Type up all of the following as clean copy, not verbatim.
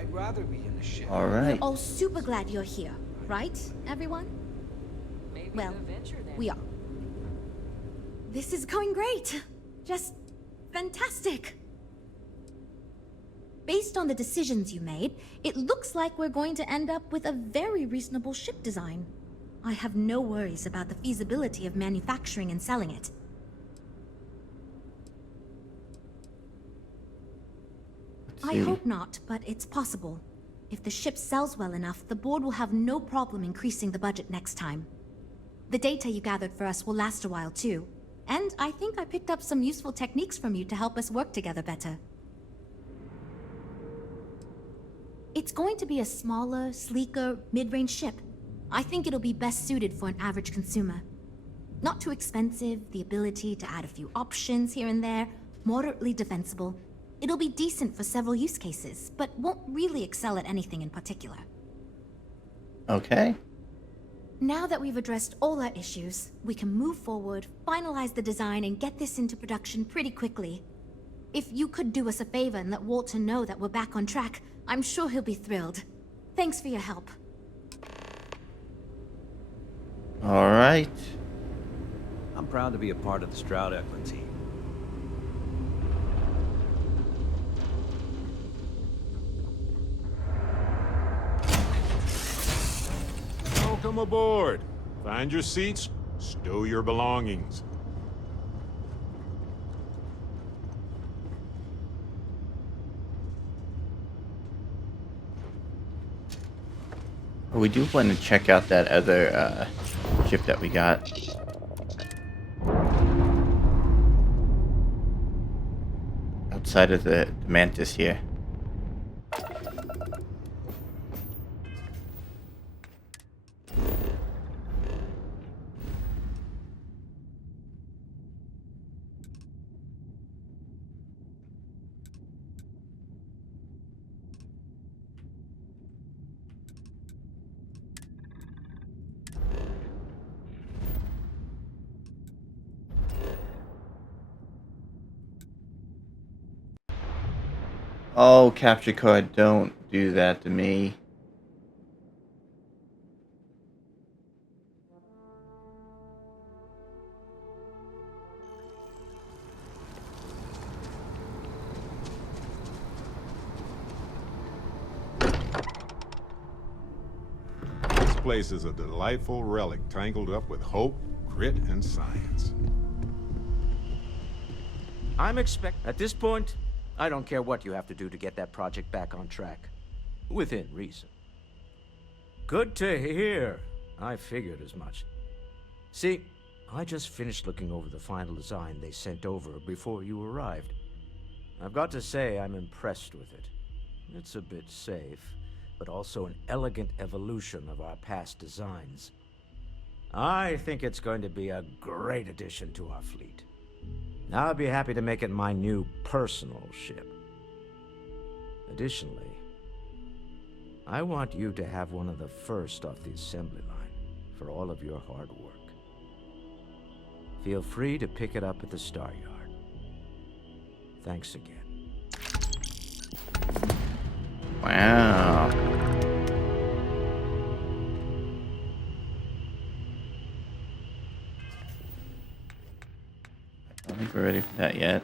I'd rather be in the ship. All We're right. all super glad you're here, right, everyone? Well, we are. This is going great. Just fantastic. Based on the decisions you made, it looks like we're going to end up with a very reasonable ship design. I have no worries about the feasibility of manufacturing and selling it. I hope not, but it's possible. If the ship sells well enough, the board will have no problem increasing the budget next time. The data you gathered for us will last a while too. And I think I picked up some useful techniques from you to help us work together better. It's going to be a smaller, sleeker, mid-range ship. I think it'll be best suited for an average consumer. Not too expensive, the ability to add a few options here and there, moderately defensible. It'll be decent for several use cases, but won't really excel at anything in particular. Okay. Now that we've addressed all our issues, we can move forward, finalize the design, and get this into production pretty quickly. If you could do us a favor and let Walter know that we're back on track, I'm sure he'll be thrilled. Thanks for your help. All right. I'm proud to be a part of the Stroud-Eklund team. Welcome aboard. Find your seats, stow your belongings. We do want to check out that other ship that we got. Outside of the Mantis here. Oh, capture card, don't do that to me. This place is a delightful relic tangled up with hope, grit, and science. At this point, I don't care what you have to do to get that project back on track. Within reason. Good to hear. I figured as much. See, I just finished looking over the final design they sent over before you arrived. I've got to say I'm impressed with it. It's a bit safe, but also an elegant evolution of our past designs. I think it's going to be a great addition to our fleet. I'll be happy to make it my new personal ship. Additionally, I want you to have one of the first off the assembly line for all of your hard work. Feel free to pick it up at the Star Yard. Thanks again. Wow. I don't think we're ready for that yet.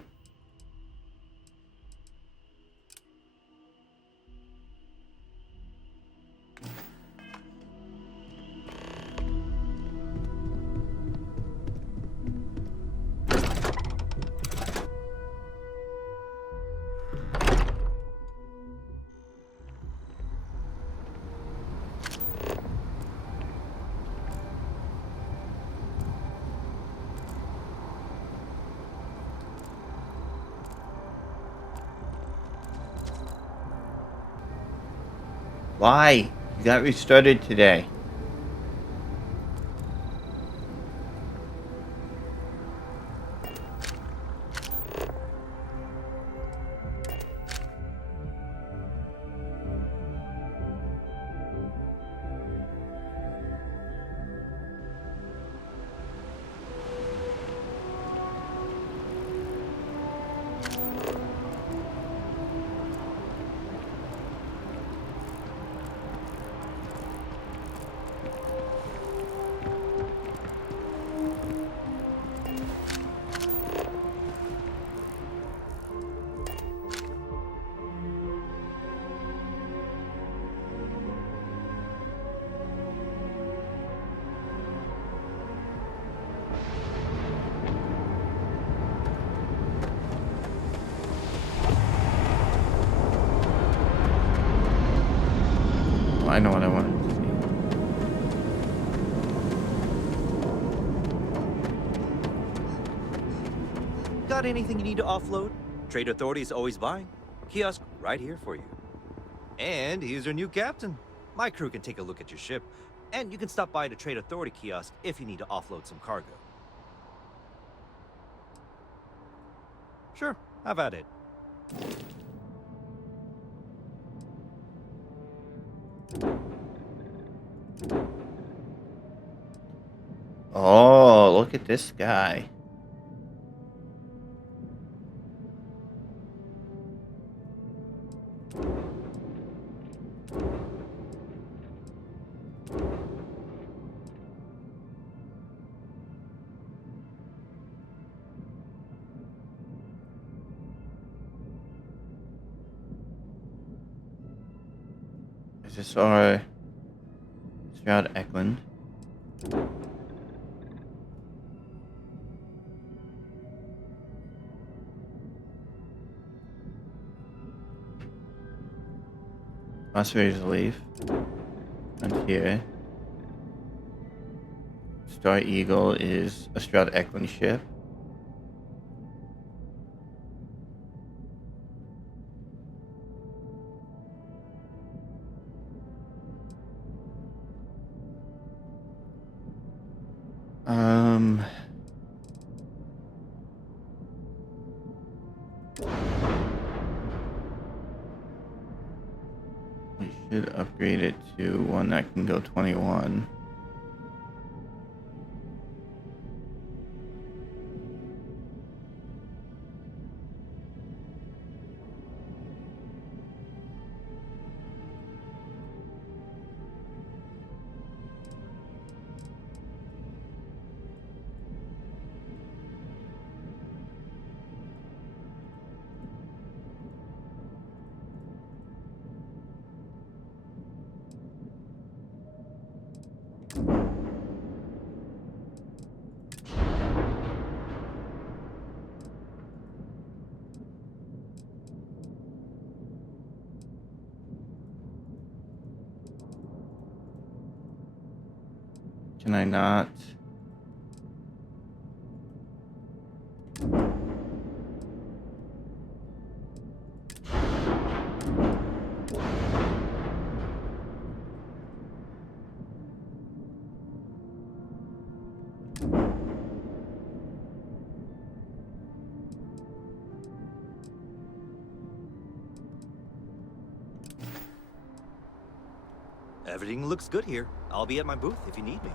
Why? You got restarted today. I know what I wanted to see. Got anything you need to offload? Trade Authority is always buying. Kiosk right here for you. And here's your new captain. My crew can take a look at your ship, and you can stop by the Trade Authority kiosk if you need to offload some cargo. Sure, have at it. Oh, look at this guy. Is this our Stroud Eklund? Ready to leave. Frontier. Star Eagle is a Stroud Eklund ship. We should upgrade it to one that can go 21. Can I not? Everything looks good here. I'll be at my booth if you need me.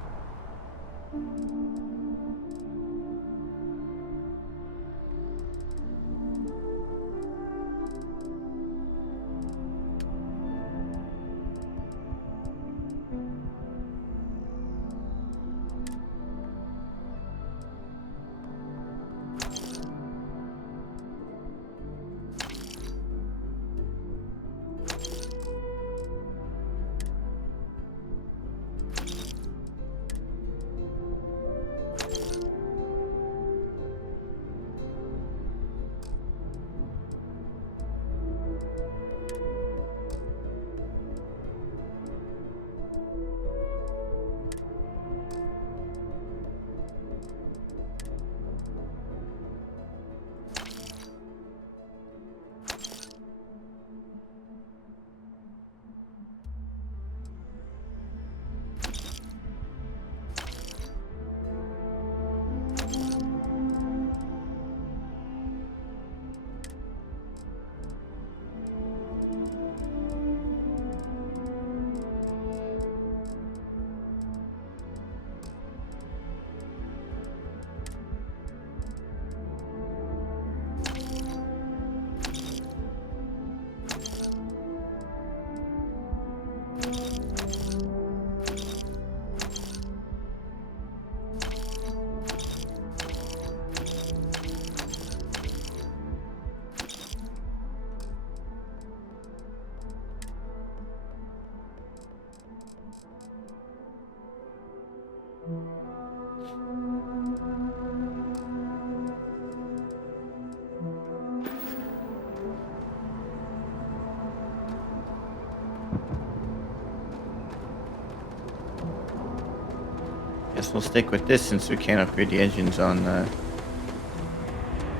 Guess we'll stick with this since we can't upgrade the engines on the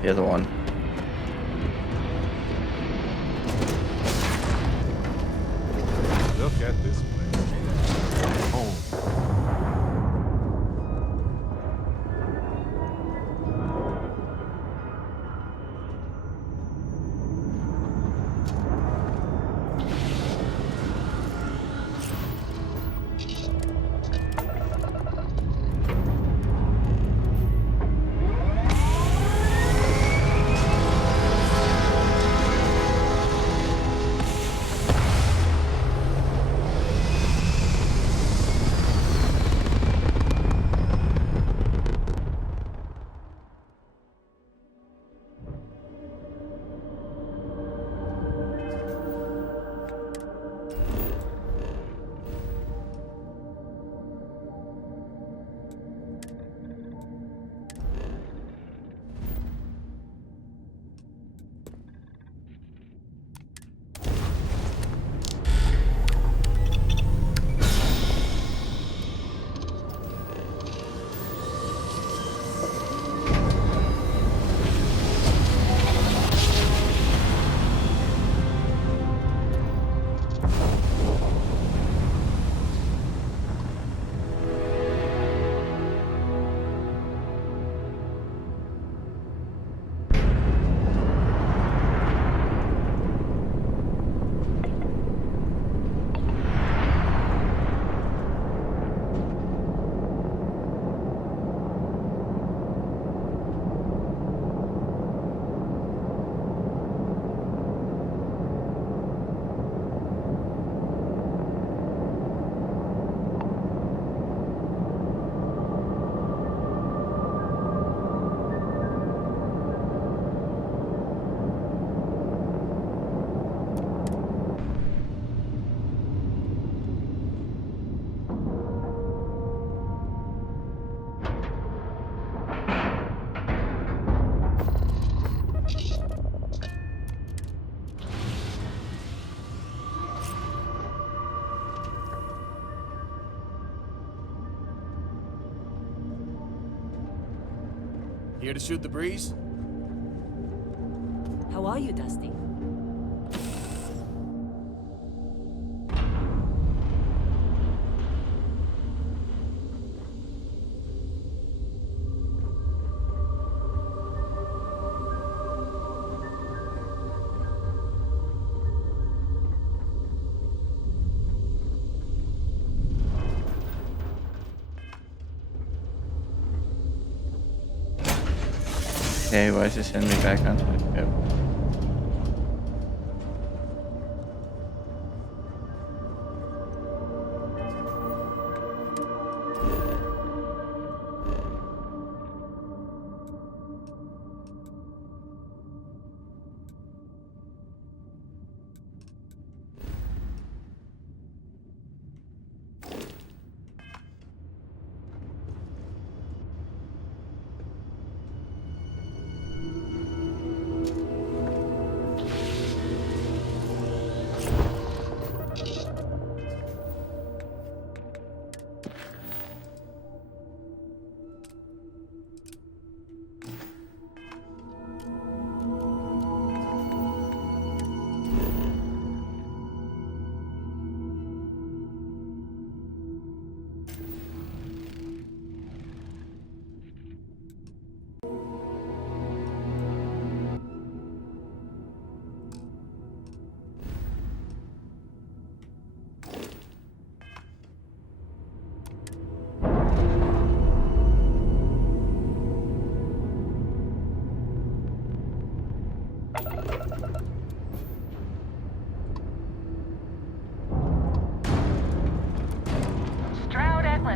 other one. Look at this place. Home. Here to shoot the breeze? How are you, Dusty? Okay, why is this sending me back onto the ship?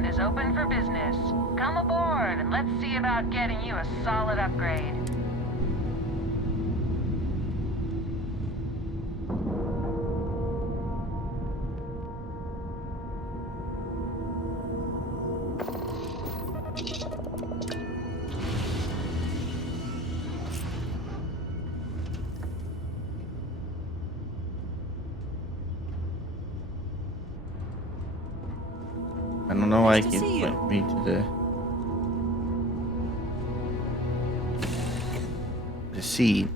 Is open for business. Come aboard and let's see about getting you a solid upgrade. I don't know why Nice it to keeps see you. pointing me to the seed.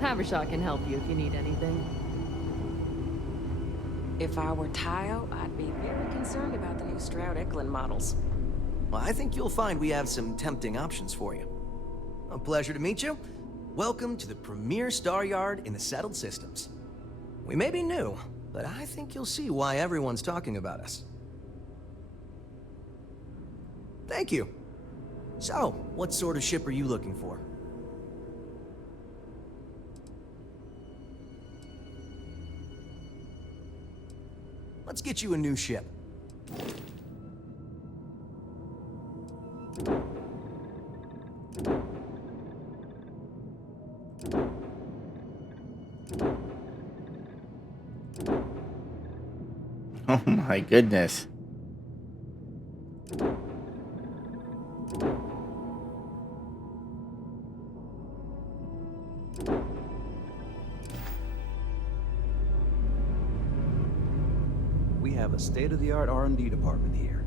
Havershaw can help you if you need anything. If I were Tayo, I'd be very concerned about the new Stroud-Eklund models. Well, I think you'll find we have some tempting options for you. A pleasure to meet you. Welcome to the premier star yard in the settled systems. We may be new, but I think you'll see why everyone's talking about us. Thank you. So, what sort of ship are you looking for? Let's get you a new ship. Oh my goodness. We have a state-of-the-art R&D department here.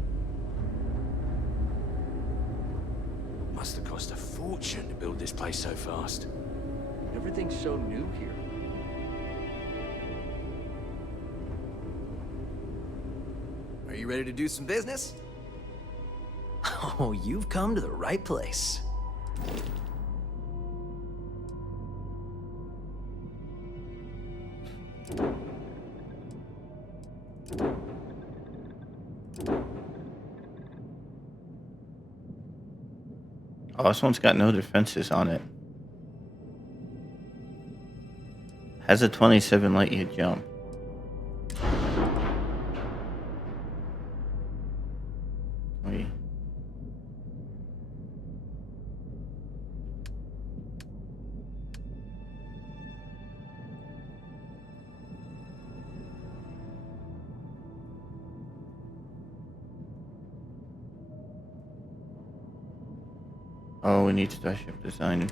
Must have cost a fortune to build this place so fast. Everything's so new here. Are you ready to do some business? Oh, you've come to the right place. Oh, this one's got no defenses on it. Has a 27 light year jump. Wait. Oh, we need Starship design.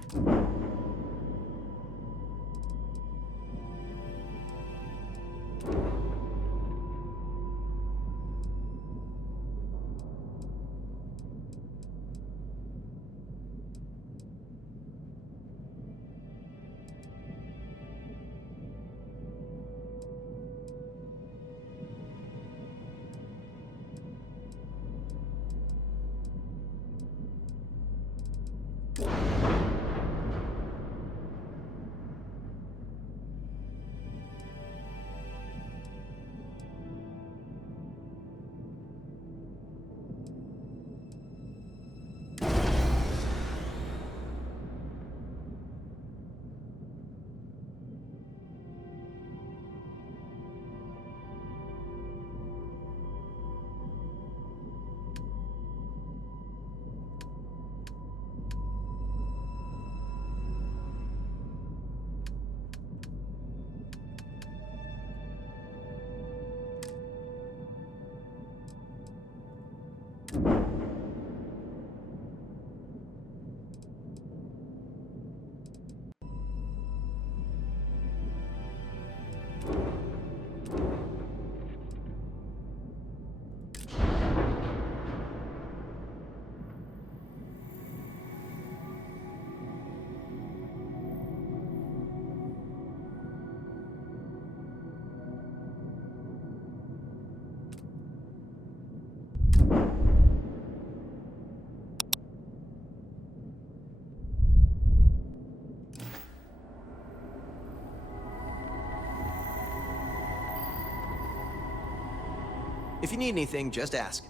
If you need anything, just ask.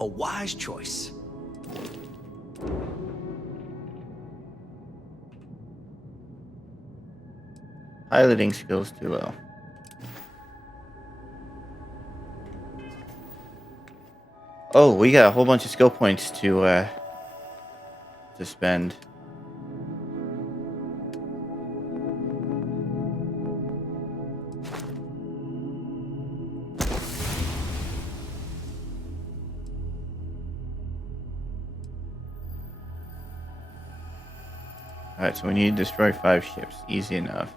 A wise choice. Piloting skills too low. Oh, we got a whole bunch of skill points to spend. Alright, so we need to destroy 5 ships. Easy enough.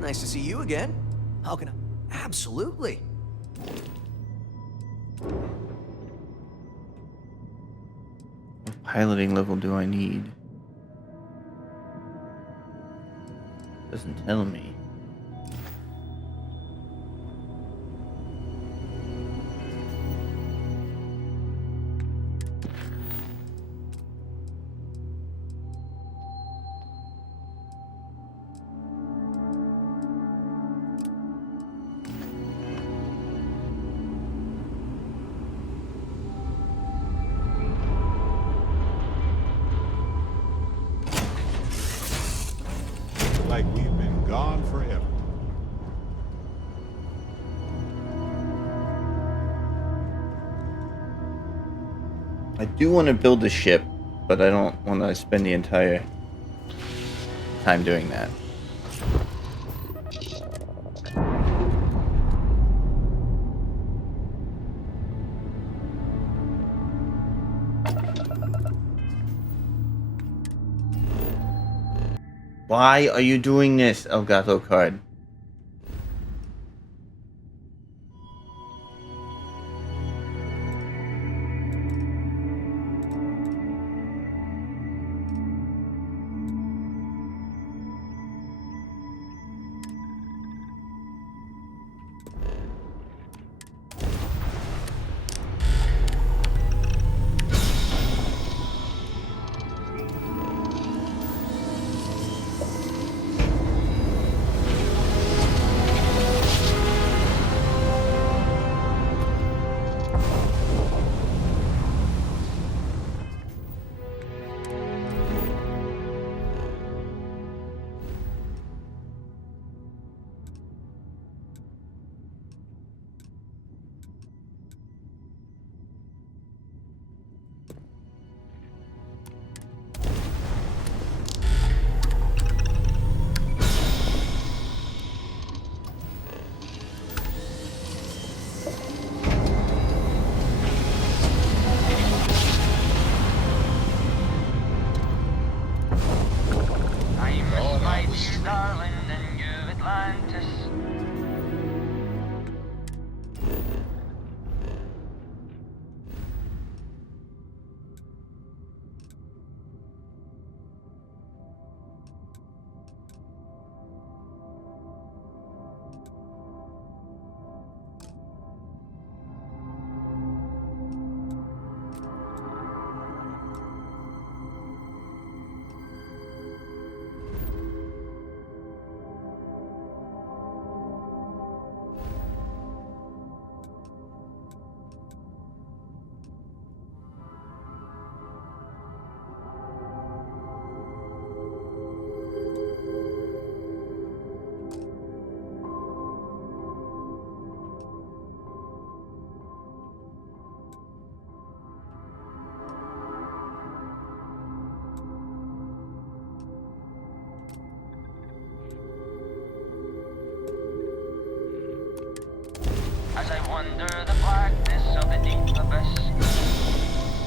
Nice to see you again. How can I? Absolutely. What piloting level do I need? Doesn't tell me. Like we've been gone forever. I do want to build a ship, but I don't want to spend the entire time doing that. Why are you doing this, Elgato card? under the blackness of the deep abyss.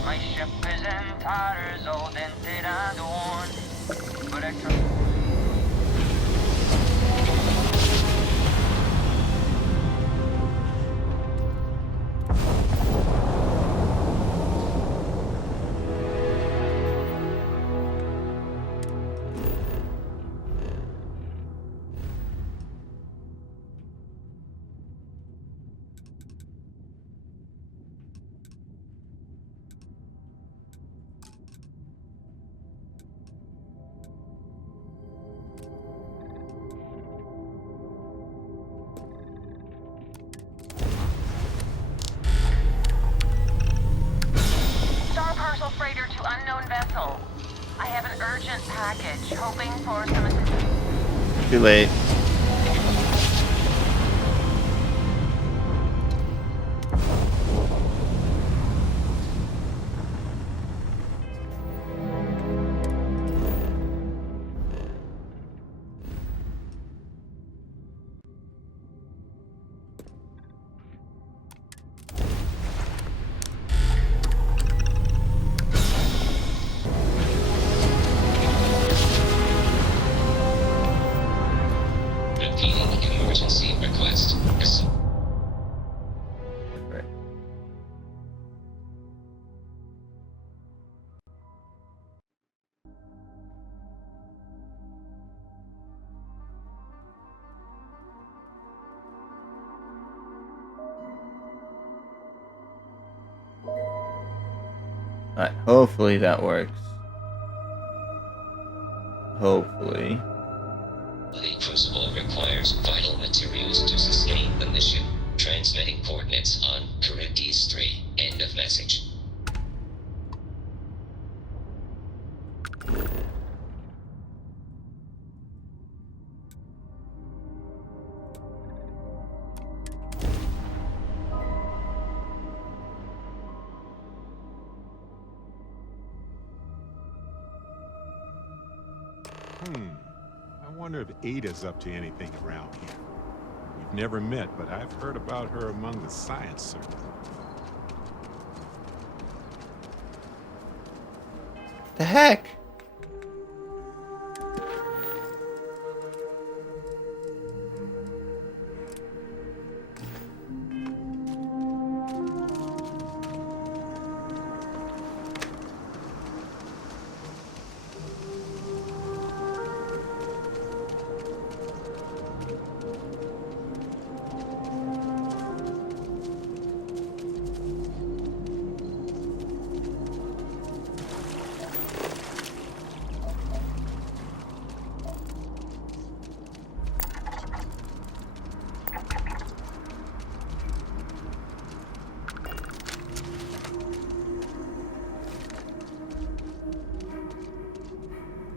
My ship is in tatters, all dented and worn, but I trust. Freighter to unknown vessel. I have an urgent package, hoping for some assistance. Too late. Emergency request. Right. Alright, hopefully that works. Hopefully. The Crucible requires vital materials to sustain the mission. Transmitting coordinates on Charybdis 3. End of message. I wonder if Ada's up to anything around here. We've never met, but I've heard about her among the science circle. The heck?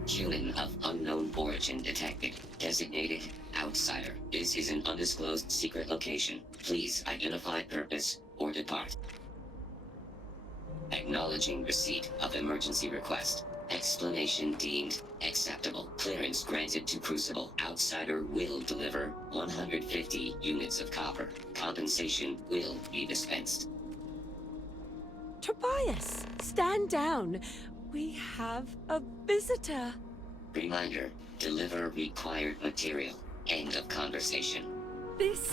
Human of unknown origin detected. Designated outsider. This is an undisclosed secret location. Please identify purpose or depart. Acknowledging receipt of emergency request. Explanation deemed acceptable. Clearance granted to Crucible. Outsider will deliver 150 units of copper. Compensation will be dispensed. Tobias, stand down. We have a visitor. Reminder, deliver required material. End of conversation. This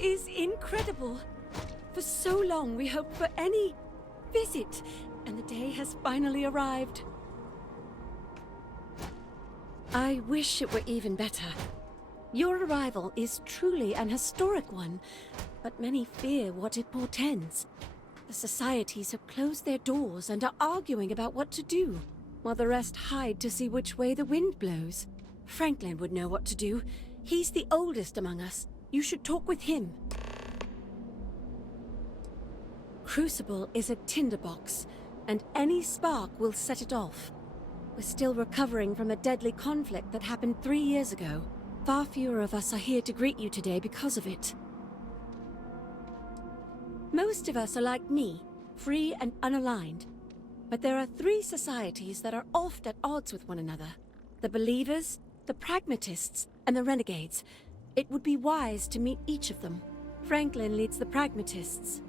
is incredible. For so long we hoped for any visit, and the day has finally arrived. I wish it were even better. Your arrival is truly an historic one, but many fear what it portends. The societies have closed their doors and are arguing about what to do, while the rest hide to see which way the wind blows. Franklin would know what to do. He's the oldest among us. You should talk with him. Crucible is a tinderbox, and any spark will set it off. We're still recovering from a deadly conflict that happened 3 years ago. Far fewer of us are here to greet you today because of it. Most of us are like me, free and unaligned. But there are 3 societies that are oft at odds with one another. The Believers, the Pragmatists, and the Renegades. It would be wise to meet each of them. Franklin leads the pragmatists.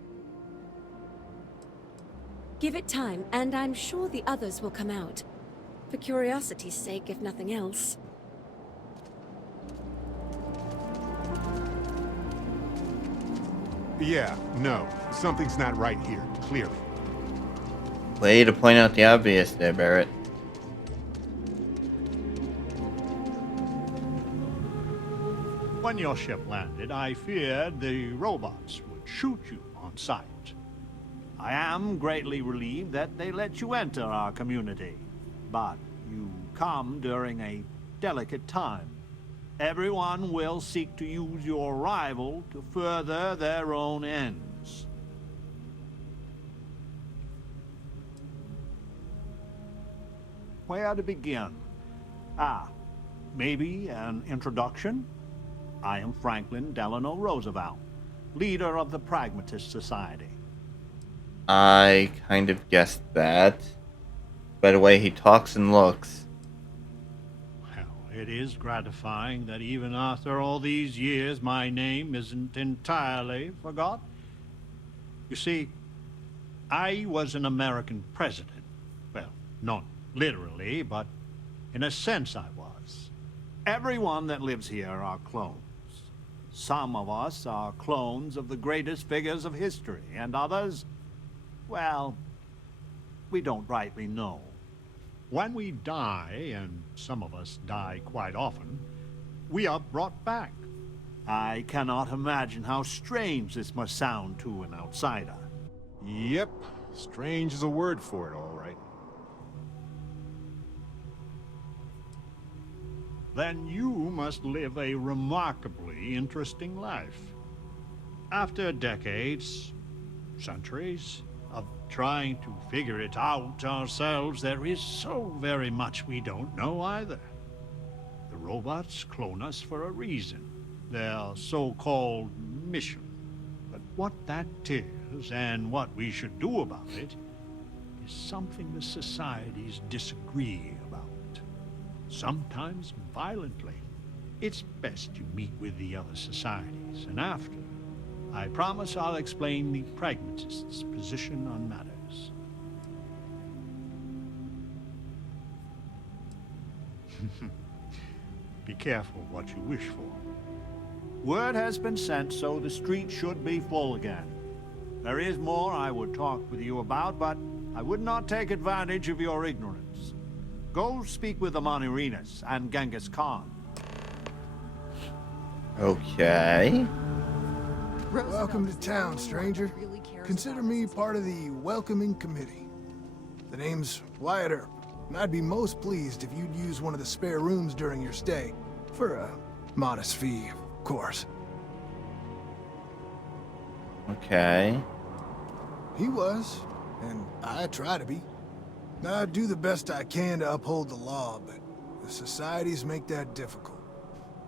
Give it time, and I'm sure the others will come out. For curiosity's sake, if nothing else. Yeah, no. Something's not right here, clearly. Way to point out the obvious there, Barrett. When your ship landed, I feared the robots would shoot you on sight. I am greatly relieved that they let you enter our community, but you come during a delicate time. Everyone will seek to use your arrival to further their own ends. Where to begin? Maybe an introduction? I am Franklin Delano Roosevelt, leader of the Pragmatist Society. I kind of guessed that. By the way he talks and looks. Well, it is gratifying that even after all these years, my name isn't entirely forgot. You see, I was an American president. Well, not literally, but in a sense I was. Everyone that lives here are clones. Some of us are clones of the greatest figures of history, and others, well, we don't rightly know. When we die, and some of us die quite often, we are brought back. I cannot imagine how strange this must sound to an outsider. Yep, strange is a word for it, all right. Then you must live a remarkably interesting life. After decades, centuries, of trying to figure it out ourselves, there is so very much we don't know either. The robots clone us for a reason, their so-called mission. But what that is, and what we should do about it, is something the societies disagree about. Sometimes violently. It's best you meet with the other societies, and after, I promise I'll explain the pragmatists' position on matters. Be careful what you wish for. Word has been sent, so the street should be full again. There is more I would talk with you about, but I would not take advantage of your ignorance. Go speak with the Monirinas and Genghis Khan. Okay. Welcome to town, stranger. Consider me part of the welcoming committee. The name's Wyatt Earp, and I'd be most pleased if you'd use one of the spare rooms during your stay. For a modest fee, of course. Okay. He was, and I try to be. I do the best I can to uphold the law, but the societies make that difficult.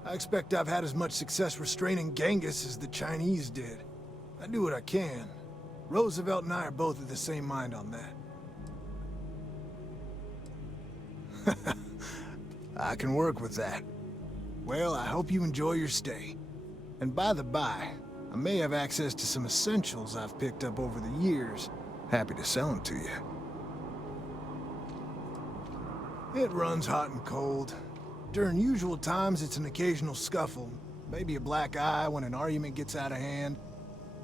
I expect I've had as much success restraining Genghis as the Chinese did. I do what I can. Roosevelt and I are both of the same mind on that. I can work with that. Well, I hope you enjoy your stay. And by the by, I may have access to some essentials I've picked up over the years. Happy to sell them to you. It runs hot and cold. During usual times, it's an occasional scuffle, maybe a black eye when an argument gets out of hand,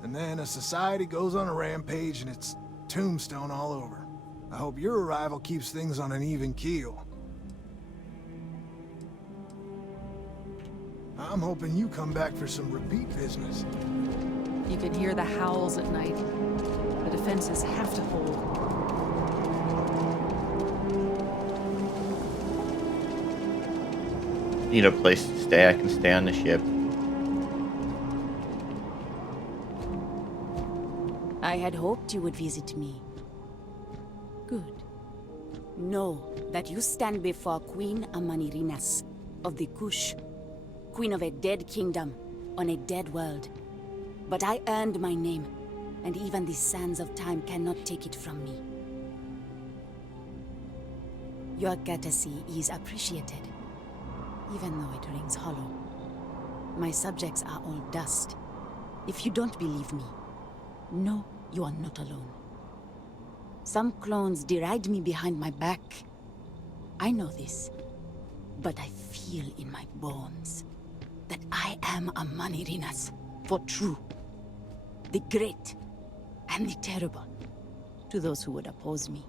and then a society goes on a rampage and it's tombstone all over. I hope your arrival keeps things on an even keel. I'm hoping you come back for some repeat business. You can hear the howls at night. The defenses have to hold. Need a place to stay. I can stay on the ship. I had hoped you would visit me. Good. Know that you stand before Queen Amanirinas of the Kush, queen of a dead kingdom on a dead world. But I earned my name, and even the sands of time cannot take it from me. Your courtesy is appreciated, even though it rings hollow. My subjects are all dust, If you don't believe me, know you are not alone. Some clones deride me behind my back. I know this, but I feel in my bones that I am a Manirinas for true. The great and the terrible, to those who would oppose me.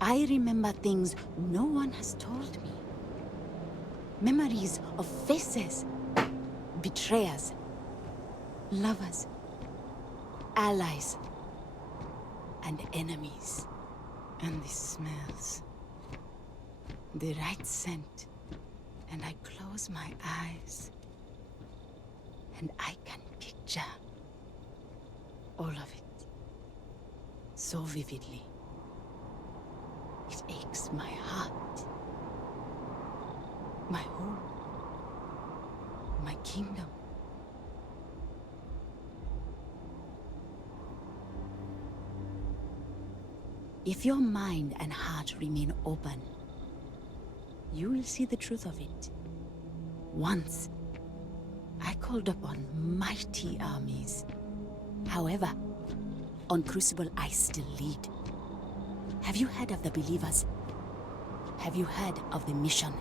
I remember things no one has told me. Memories of faces, betrayers, lovers, allies, and enemies. And the smells. The right scent. And I close my eyes. And I can picture all of it. So vividly. It aches my heart. My home. My kingdom. If your mind and heart remain open, you will see the truth of it. Once, I called upon mighty armies. However, on Crucible I still lead. Have you heard of the believers? Have you heard of the mission?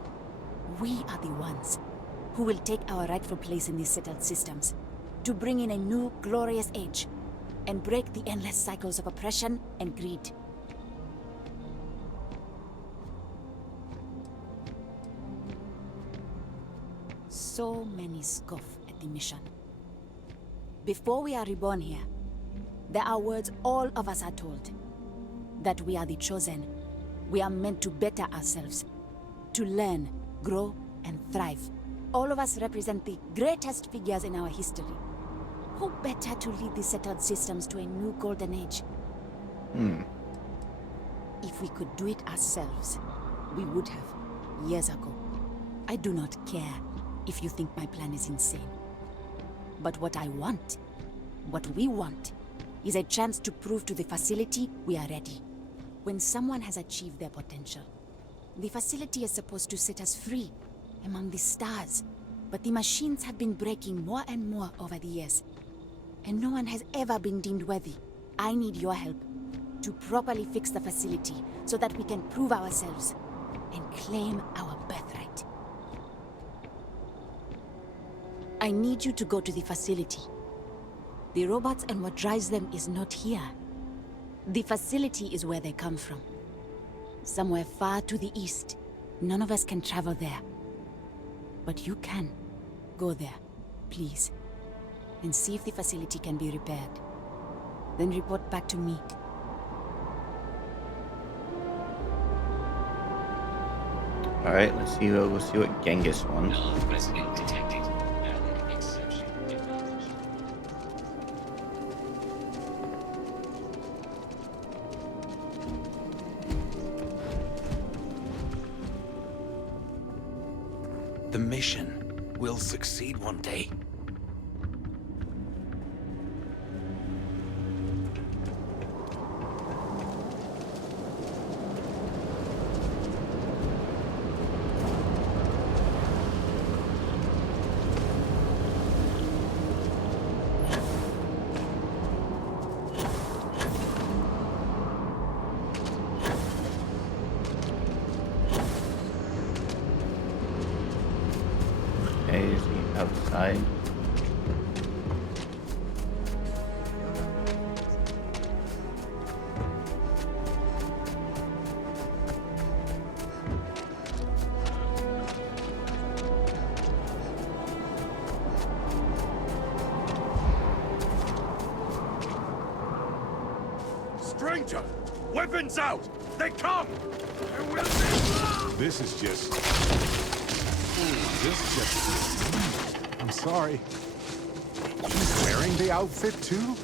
We are the ones who will take our rightful place in these settled systems to bring in a new glorious age and break the endless cycles of oppression and greed. So many scoff at the mission. Before we are reborn here, there are words all of us are told. That we are the chosen. We are meant to better ourselves. To learn, grow, and thrive. All of us represent the greatest figures in our history. Who better to lead the settled systems to a new golden age? If we could do it ourselves, we would have, years ago. I do not care if you think my plan is insane. But what I want, what we want, is a chance to prove to the facility we are ready. When someone has achieved their potential, the facility is supposed to set us free among the stars. But the machines have been breaking more and more over the years, and no one has ever been deemed worthy. I need your help to properly fix the facility so that we can prove ourselves and claim our birthright. I need you to go to the facility. The robots and what drives them is not here. The facility is where they come from. Somewhere far to the east. None of us can travel there. But you can. Go there, please. And see if the facility can be repaired. Then report back to me. Alright, let's see what Genghis wants. Resident detected. Valid exception acknowledged. The mission will succeed one day. Okay, is he outside? Stranger! Weapons out! They come! There will be This is just... I'm sorry. She's wearing the outfit too?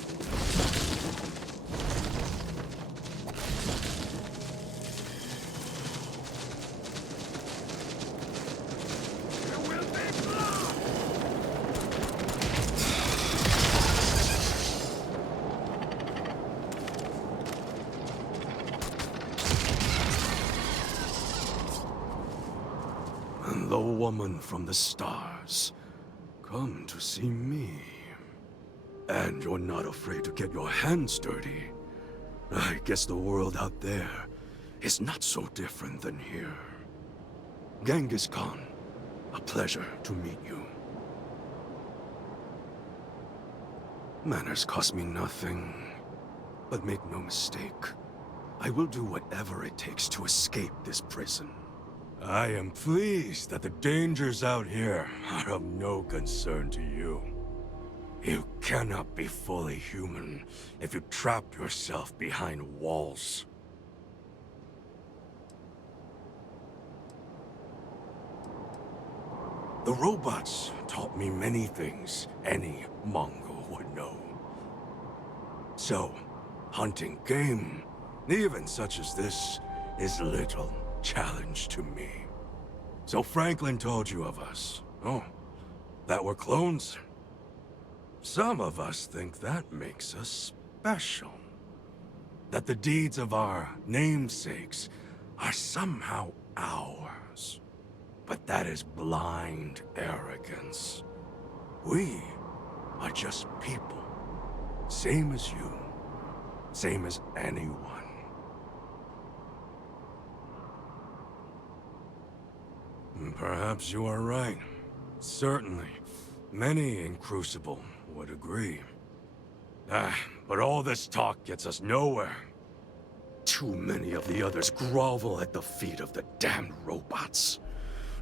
And the woman from the stars, come to see me. And you're not afraid to get your hands dirty. I guess the world out there is not so different than here. Genghis Khan, a pleasure to meet you. Manners cost me nothing. But make no mistake, I will do whatever it takes to escape this prison. I am pleased that the dangers out here are of no concern to you. You cannot be fully human if you trap yourself behind walls. The robots taught me many things any Mongol would know. So, hunting game, even such as this, is little challenge to me. So Franklin told you of us. Oh, that we're clones? Some of us think that makes us special. That the deeds of our namesakes are somehow ours. But that is blind arrogance. We are just people. Same as you. Same as anyone. Perhaps you are right. Certainly. Many in Crucible would agree. But all this talk gets us nowhere. Too many of the others grovel at the feet of the damned robots,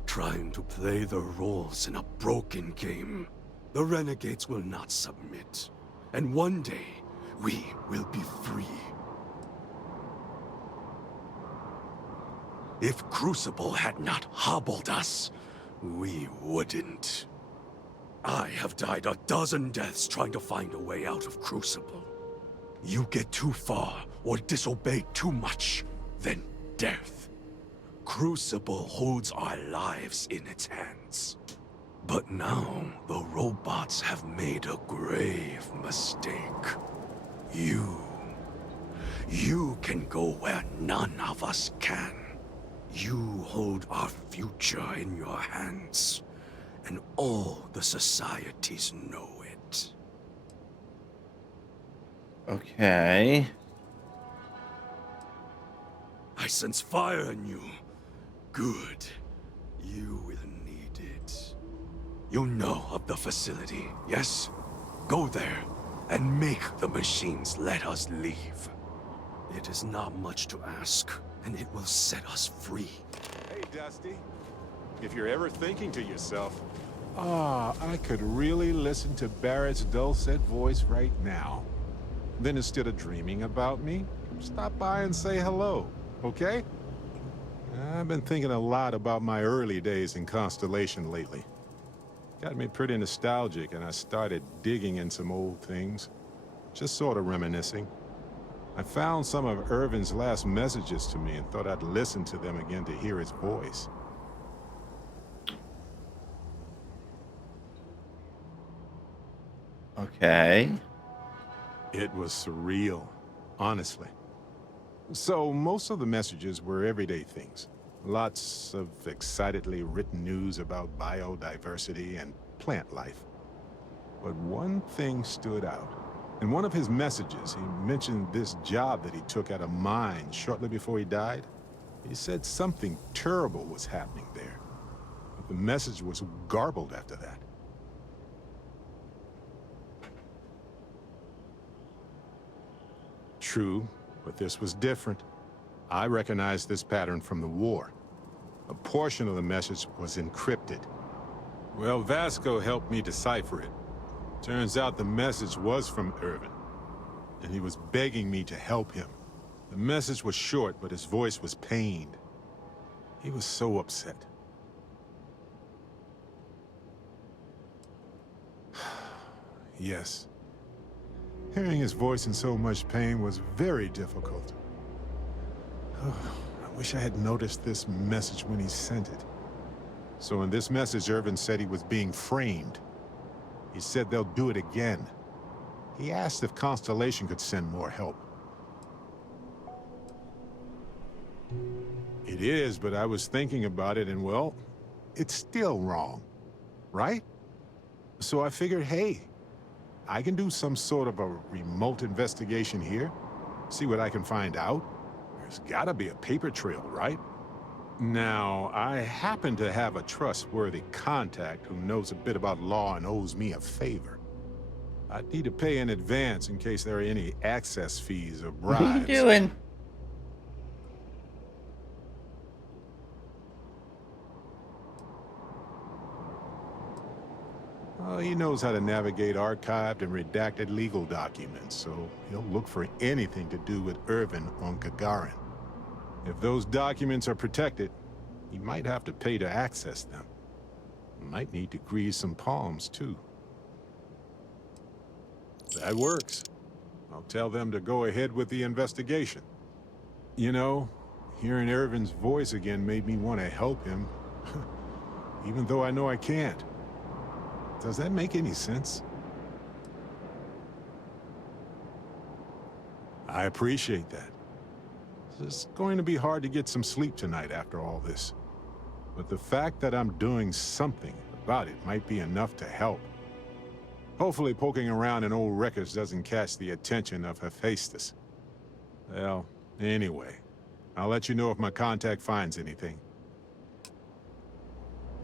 trying to play their roles in a broken game. The renegades will not submit, and one day, we will be free. If Crucible had not hobbled us, we wouldn't. I have died a dozen deaths trying to find a way out of Crucible. You get too far or disobey too much, then death. Crucible holds our lives in its hands. But now, the robots have made a grave mistake. You can go where none of us can. You hold our future in your hands, and all the societies know it. Okay. I sense fire in you. Good. You will need it. You know of the facility, yes? Go there, and make the machines let us leave. It is not much to ask, and it will set us free. Hey, Dusty. If you're ever thinking to yourself, I could really listen to Barrett's dulcet voice right now, then instead of dreaming about me, stop by and say hello, okay? I've been thinking a lot about my early days in Constellation lately. Got me pretty nostalgic, and I started digging in some old things. Just sort of reminiscing. I found some of Irvin's last messages to me and thought I'd listen to them again to hear his voice. Okay. It was surreal, honestly. So most of the messages were everyday things. Lots of excitedly written news about biodiversity and plant life. But one thing stood out. In one of his messages, he mentioned this job that he took at a mine shortly before he died. He said something terrible was happening there. But the message was garbled after that. True, but this was different. I recognized this pattern from the war. A portion of the message was encrypted. Well, Vasco helped me decipher it. Turns out the message was from Irvin, and he was begging me to help him. The message was short, but his voice was pained. He was so upset. Yes. Hearing his voice in so much pain was very difficult. I wish I had noticed this message when he sent it. So in this message, Irvin said he was being framed. He said they'll do it again. He asked if Constellation could send more help. It is, but I was thinking about it and, well, it's still wrong, right? So I figured, hey, I can do some sort of a remote investigation here. See what I can find out. There's gotta be a paper trail, right? Now, I happen to have a trustworthy contact who knows a bit about law and owes me a favor. I'd need to pay in advance in case there are any access fees or What are you bribes. doing? Oh, he knows how to navigate archived and redacted legal documents, so he'll look for anything to do with Irvin on Gagarin. If those documents are protected, he might have to pay to access them. Might need to grease some palms, too. That works. I'll tell them to go ahead with the investigation. You know, hearing Irvin's voice again made me want to help him, even though I know I can't. Does that make any sense? I appreciate that. It's going to be hard to get some sleep tonight after all this. But the fact that I'm doing something about it might be enough to help. Hopefully poking around in old records doesn't catch the attention of Hephaestus. Well, anyway, I'll let you know if my contact finds anything.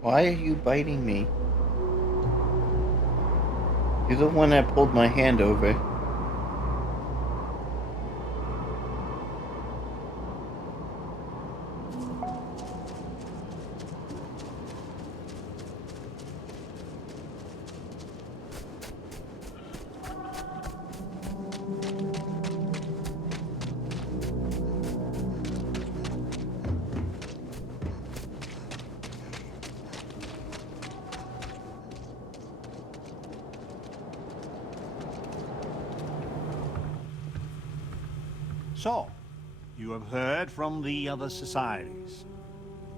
Why are you biting me? You're the one that pulled my hand over. So, you have heard from the other societies.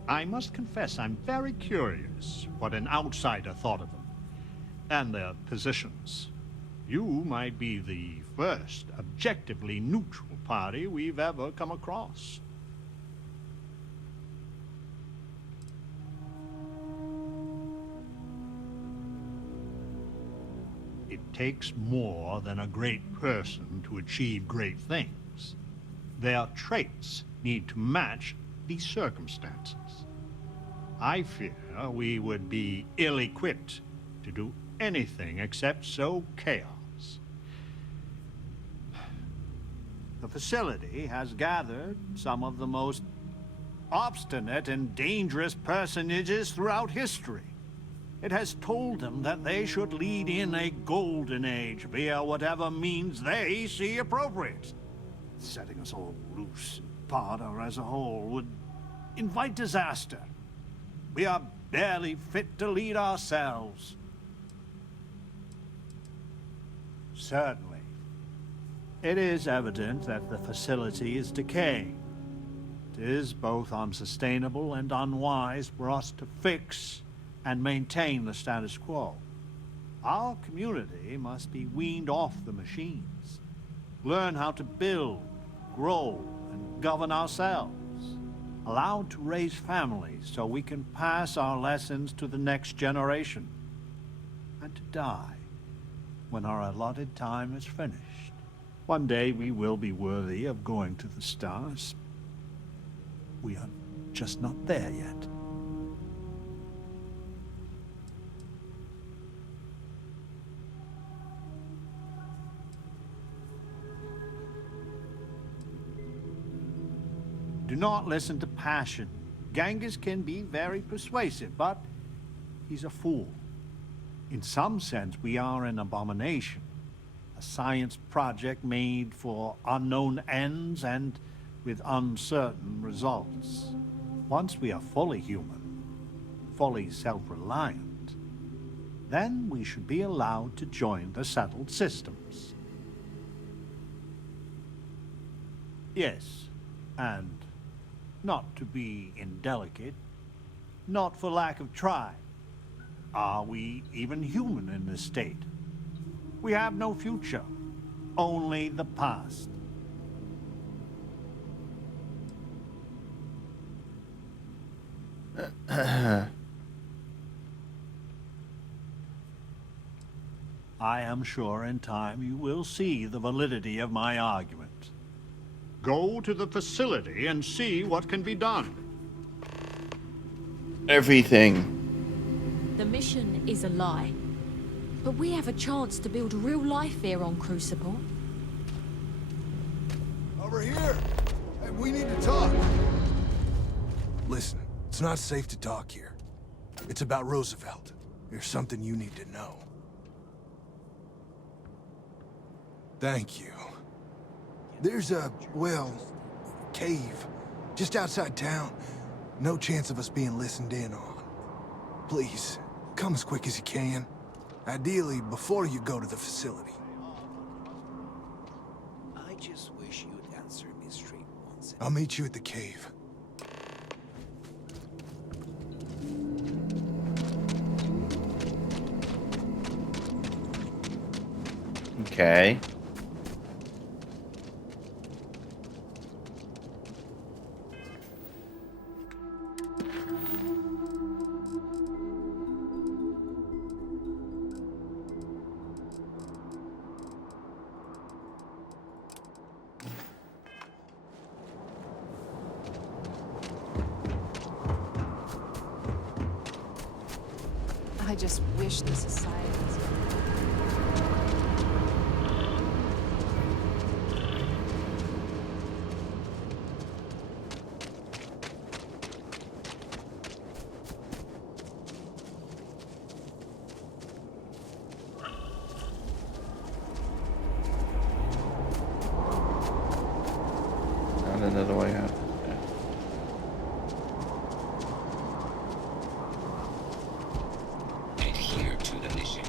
I must confess I'm very curious what an outsider thought of them, and their positions. You might be the first objectively neutral party we've ever come across. It takes more than a great person to achieve great things. Their traits need to match the circumstances. I fear we would be ill-equipped to do anything except sow chaos. The facility has gathered some of the most obstinate and dangerous personages throughout history. It has told them that they should lead in a golden age via whatever means they see appropriate. Setting us all loose and parter as a whole would invite disaster. We are barely fit to lead ourselves. Certainly. It is evident that the facility is decaying. It is both unsustainable and unwise for us to fix and maintain the status quo. Our community must be weaned off the machines. Learn how to build, grow, and govern ourselves. Allowed to raise families so we can pass our lessons to the next generation. And to die when our allotted time is finished. One day we will be worthy of going to the stars. We are just not there yet. Do not listen to passion. Genghis can be very persuasive, but he's a fool. In some sense, we are an abomination. A science project made for unknown ends and with uncertain results. Once we are fully human, fully self-reliant, then we should be allowed to join the settled systems. Yes, and not to be indelicate, not for lack of trying. Are we even human in this state? We have no future, only the past. I am sure in time you will see the validity of my argument. Go to the facility and see what can be done. Everything. The mission is a lie. But we have a chance to build real life here on Crucible. Over here! Hey, we need to talk! Listen, it's not safe to talk here. It's about Roosevelt. There's something you need to know. Thank you. There's a, well, cave just outside town. No chance of us being listened in on. Please, come as quick as you can. Ideally, before you go to the facility. I just wish you'd answer me straight once. I'll meet you at the cave. Okay. I just wish the societies... Found another way out. Adhere to the mission.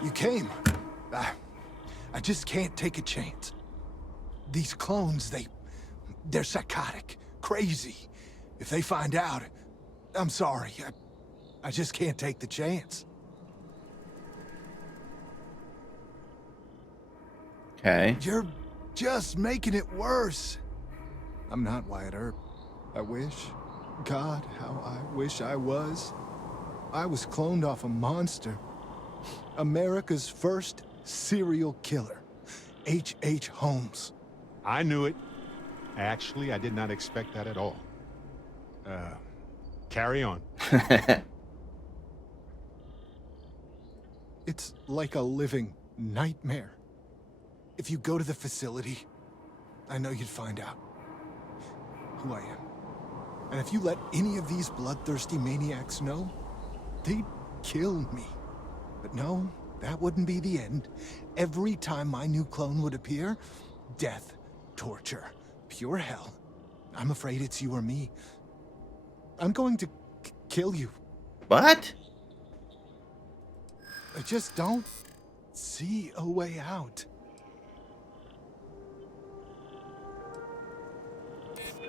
You came. I just can't take a chance. These clones, they're psychotic, crazy. If they find out, I'm sorry. I just can't take the chance. Okay. You're just making it worse. I'm not Wyatt Earp. I wish. God, how I wish I was. I was cloned off a monster. America's first serial killer. H.H. Holmes. I knew it. Actually, I did not expect that at all. Carry on. It's like a living nightmare. If you go to the facility, I know you'd find out who I am. And if you let any of these bloodthirsty maniacs know, they'd kill me. But no, that wouldn't be the end. Every time my new clone would appear, death, torture, pure hell. I'm afraid it's you or me. I'm going to kill you. What? I just don't see a way out.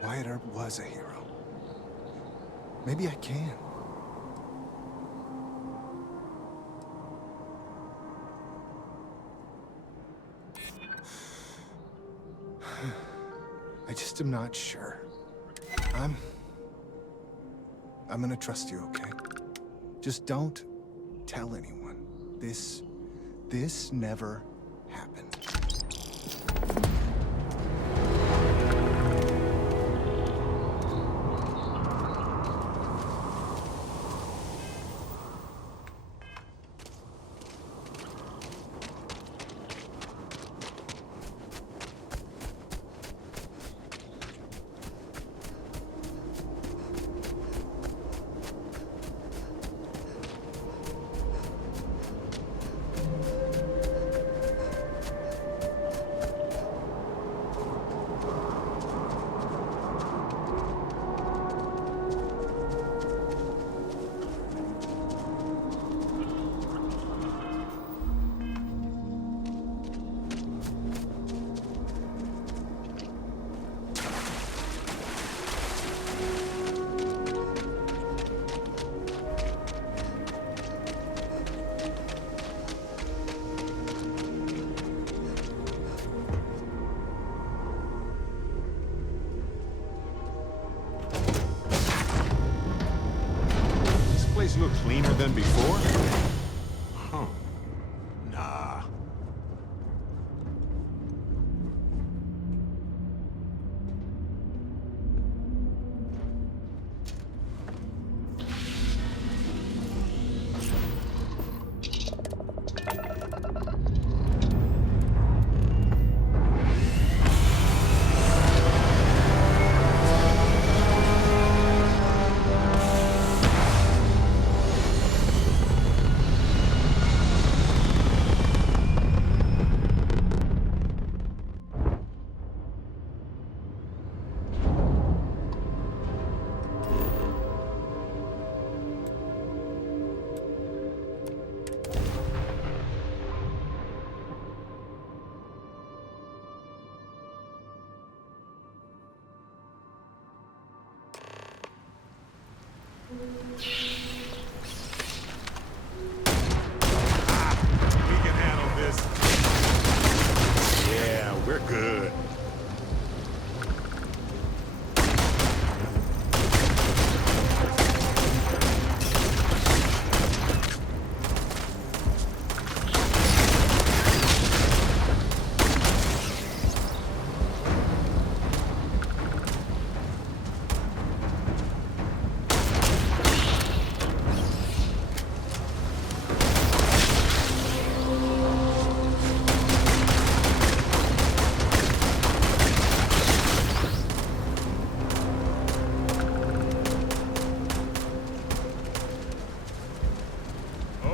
Wyatt Earp was a hero. Maybe I can. I just am not sure. I'm gonna trust you, okay? Just don't tell anyone. This never happened.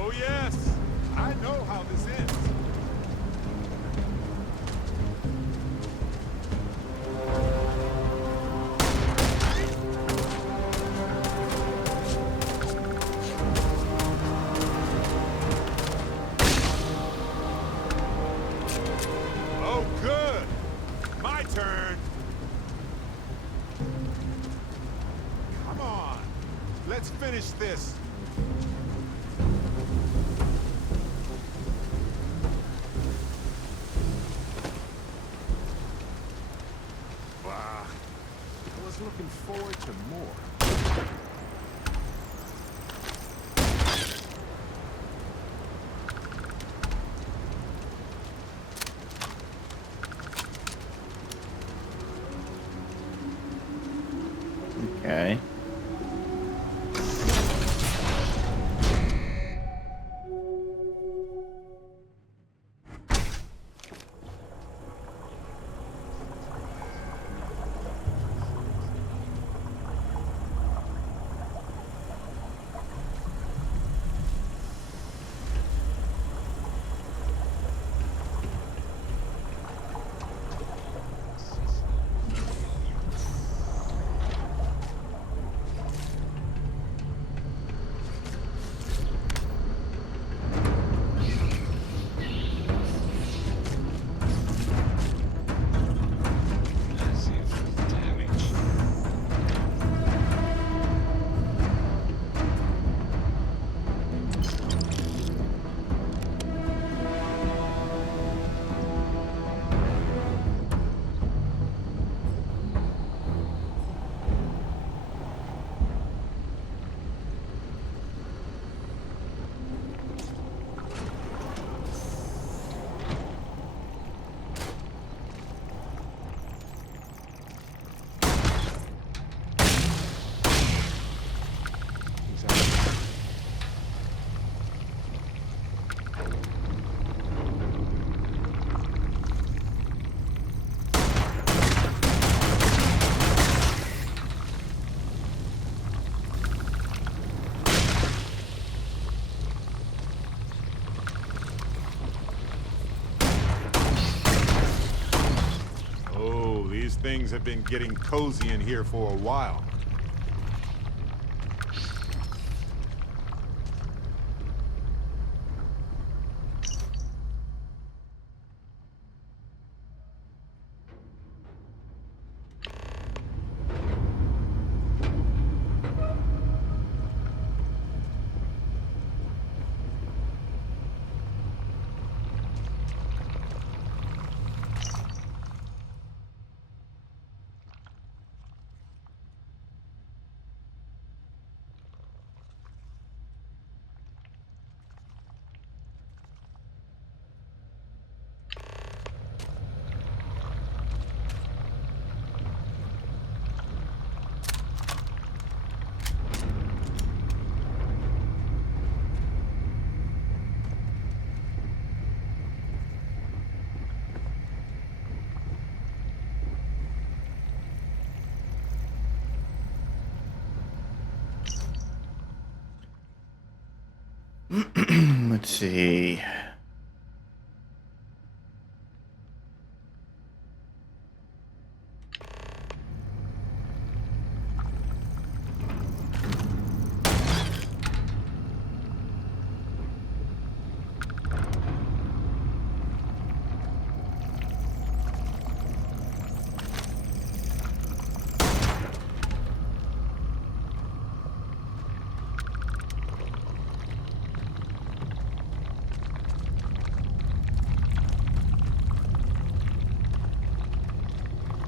Oh, yes. I know how this ends. Oh, good. My turn. Come on. Let's finish this. I was looking forward to more. Okay. Oh, these things have been getting cozy in here for a while. Let's see.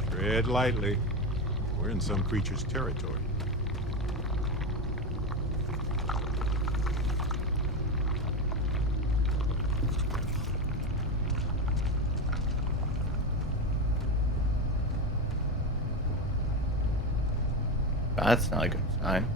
Tread lightly. We're in some creature's territory. That's not a good sign.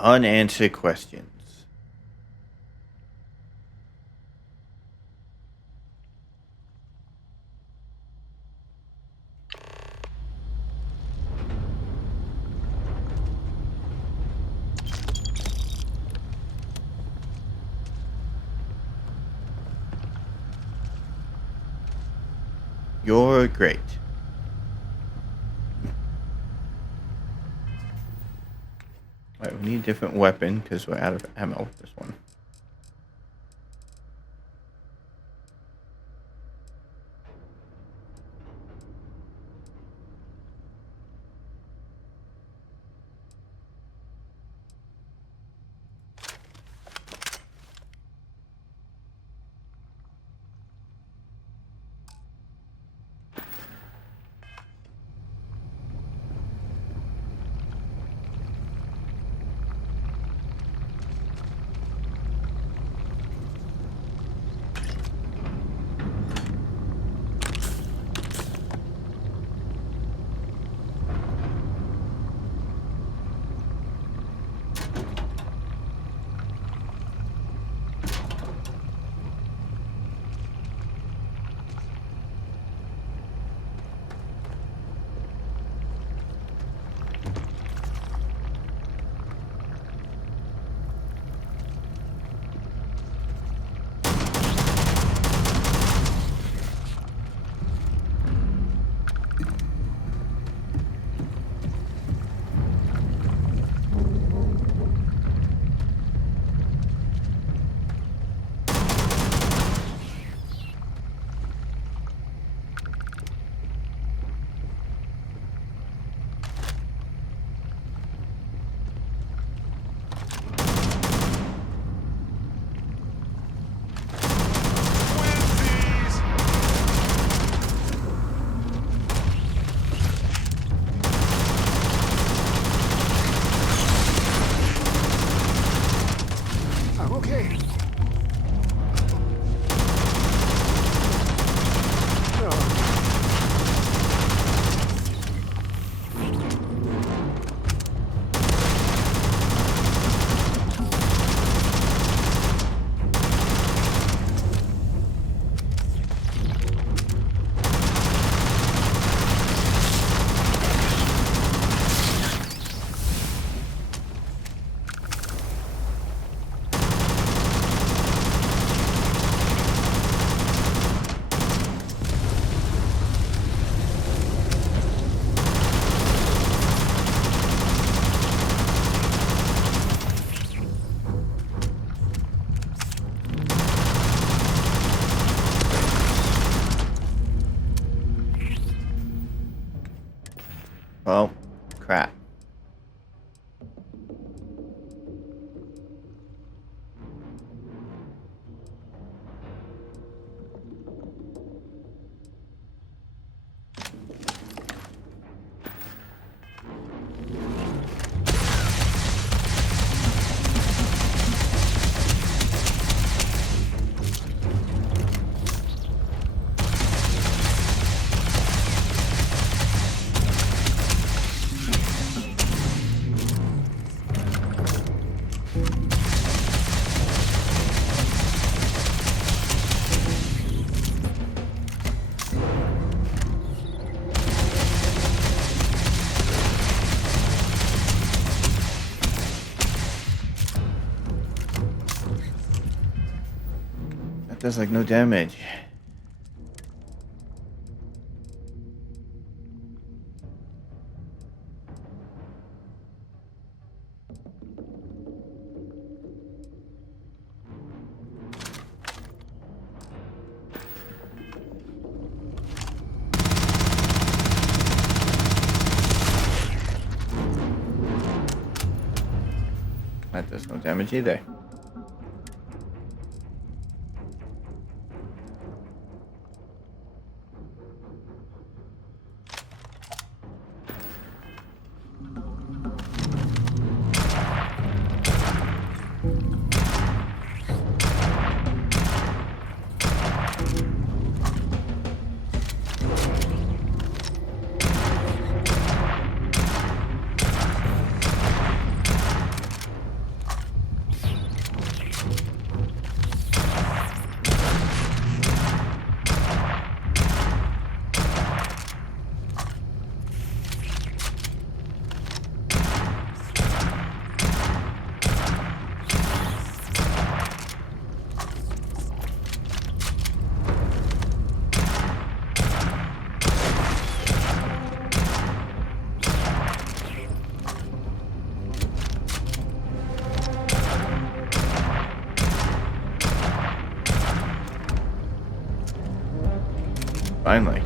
Unanswered questions. You're great. Alright, we need a different weapon because we're out of ammo with this one. Well, crap. That does like no damage. That does no damage either. Finally.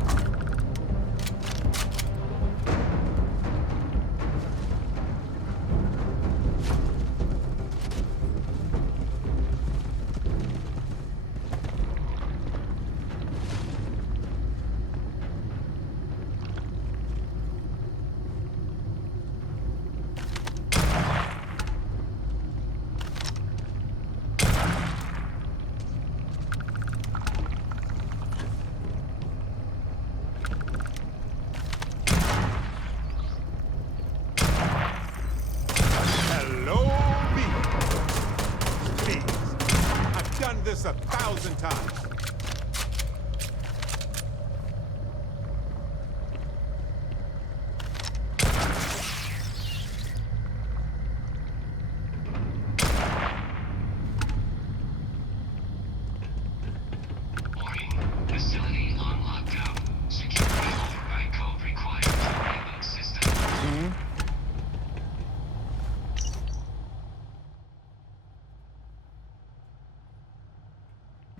Hello, me. Please. I've done this 1,000 times. Facility on lockdown. Security override code required to reboot system.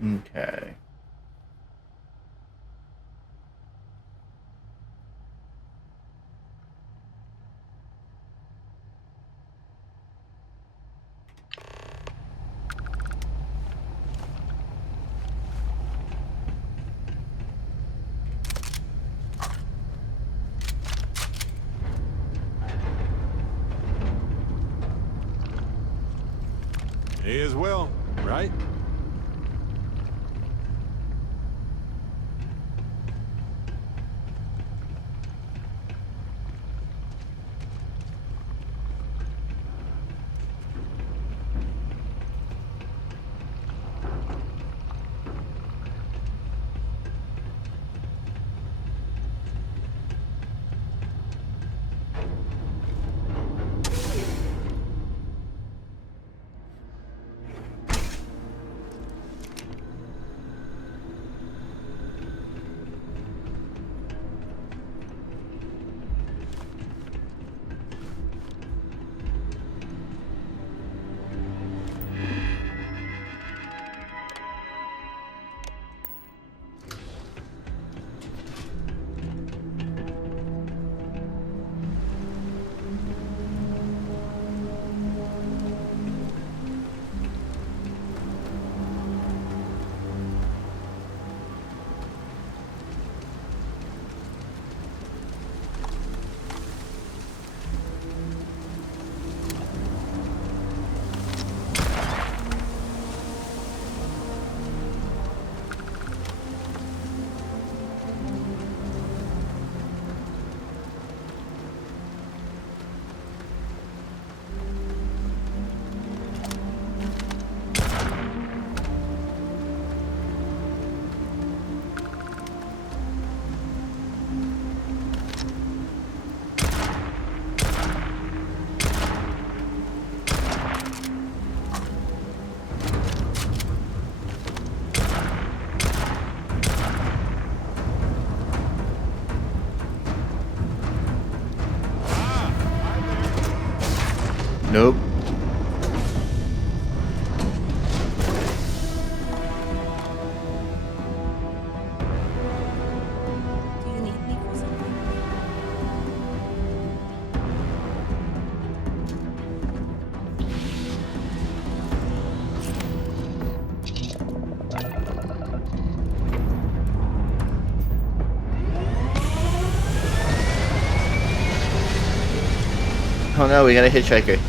Okay. May as well, right? Nope. Do you need me for something? Oh no, we got a hitchhiker.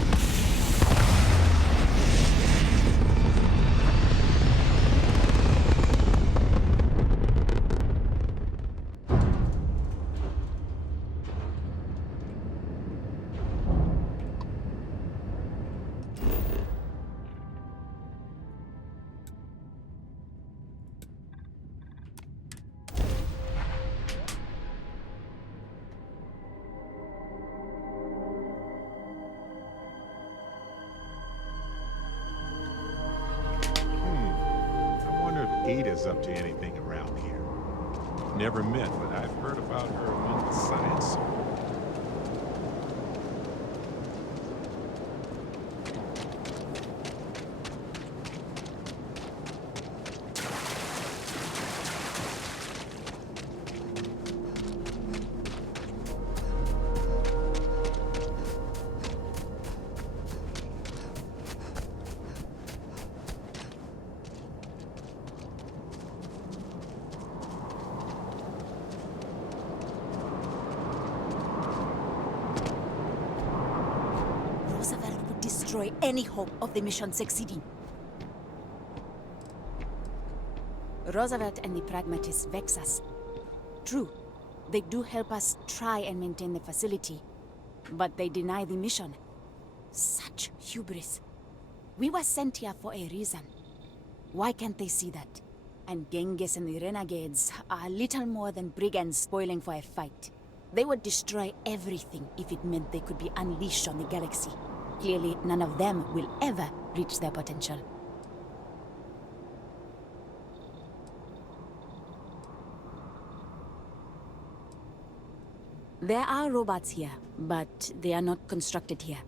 I wonder if Ada's up to anything around here. Never met, but I've heard about her among the science circle. destroy any hope of the mission succeeding. Roosevelt and the pragmatists vex us. True, they do help us try and maintain the facility, but they deny the mission. Such hubris. We were sent here for a reason. Why can't they see that? And Genghis and the renegades are little more than brigands spoiling for a fight. They would destroy everything if it meant they could be unleashed on the galaxy. Clearly, none of them will ever reach their potential. There are robots here, but they are not constructed here.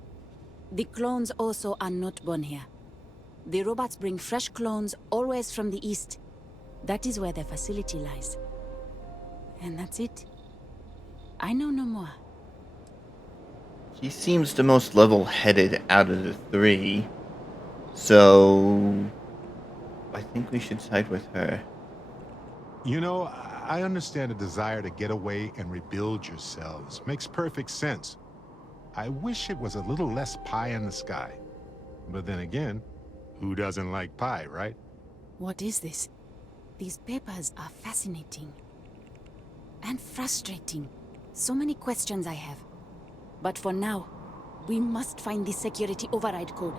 The clones also are not born here. The robots bring fresh clones always from the east. That is where their facility lies. And that's it. I know no more. He seems the most level-headed out of the three, so I think we should side with her. You know, I understand a desire to get away and rebuild yourselves. Makes perfect sense. I wish it was a little less pie in the sky. But then again, who doesn't like pie, right? What is this? These papers are fascinating. And frustrating. So many questions I have. But for now, we must find the security override code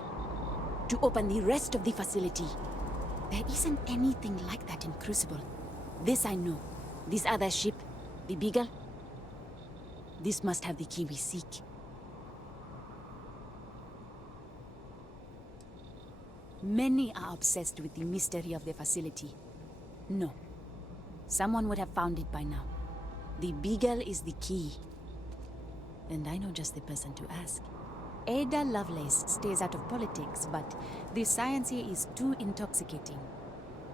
to open the rest of the facility. There isn't anything like that in Crucible. This I know. This other ship, the Beagle, this must have the key we seek. Many are obsessed with the mystery of the facility. No. Someone would have found it by now. The Beagle is the key. And I know just the person to ask. Ada Lovelace stays out of politics, but the science here is too intoxicating.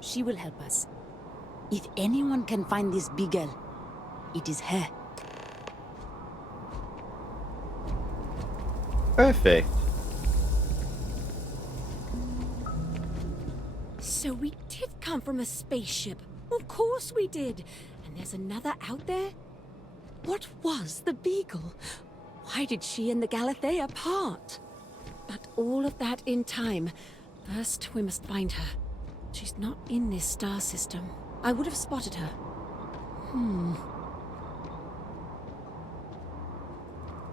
She will help us. If anyone can find this Beagle, it is her. Perfect. So we did come from a spaceship. Of course we did. And there's another out there? What was the Beagle? Why did she and the Galathea part? But all of that in time. First, we must find her. She's not in this star system. I would have spotted her.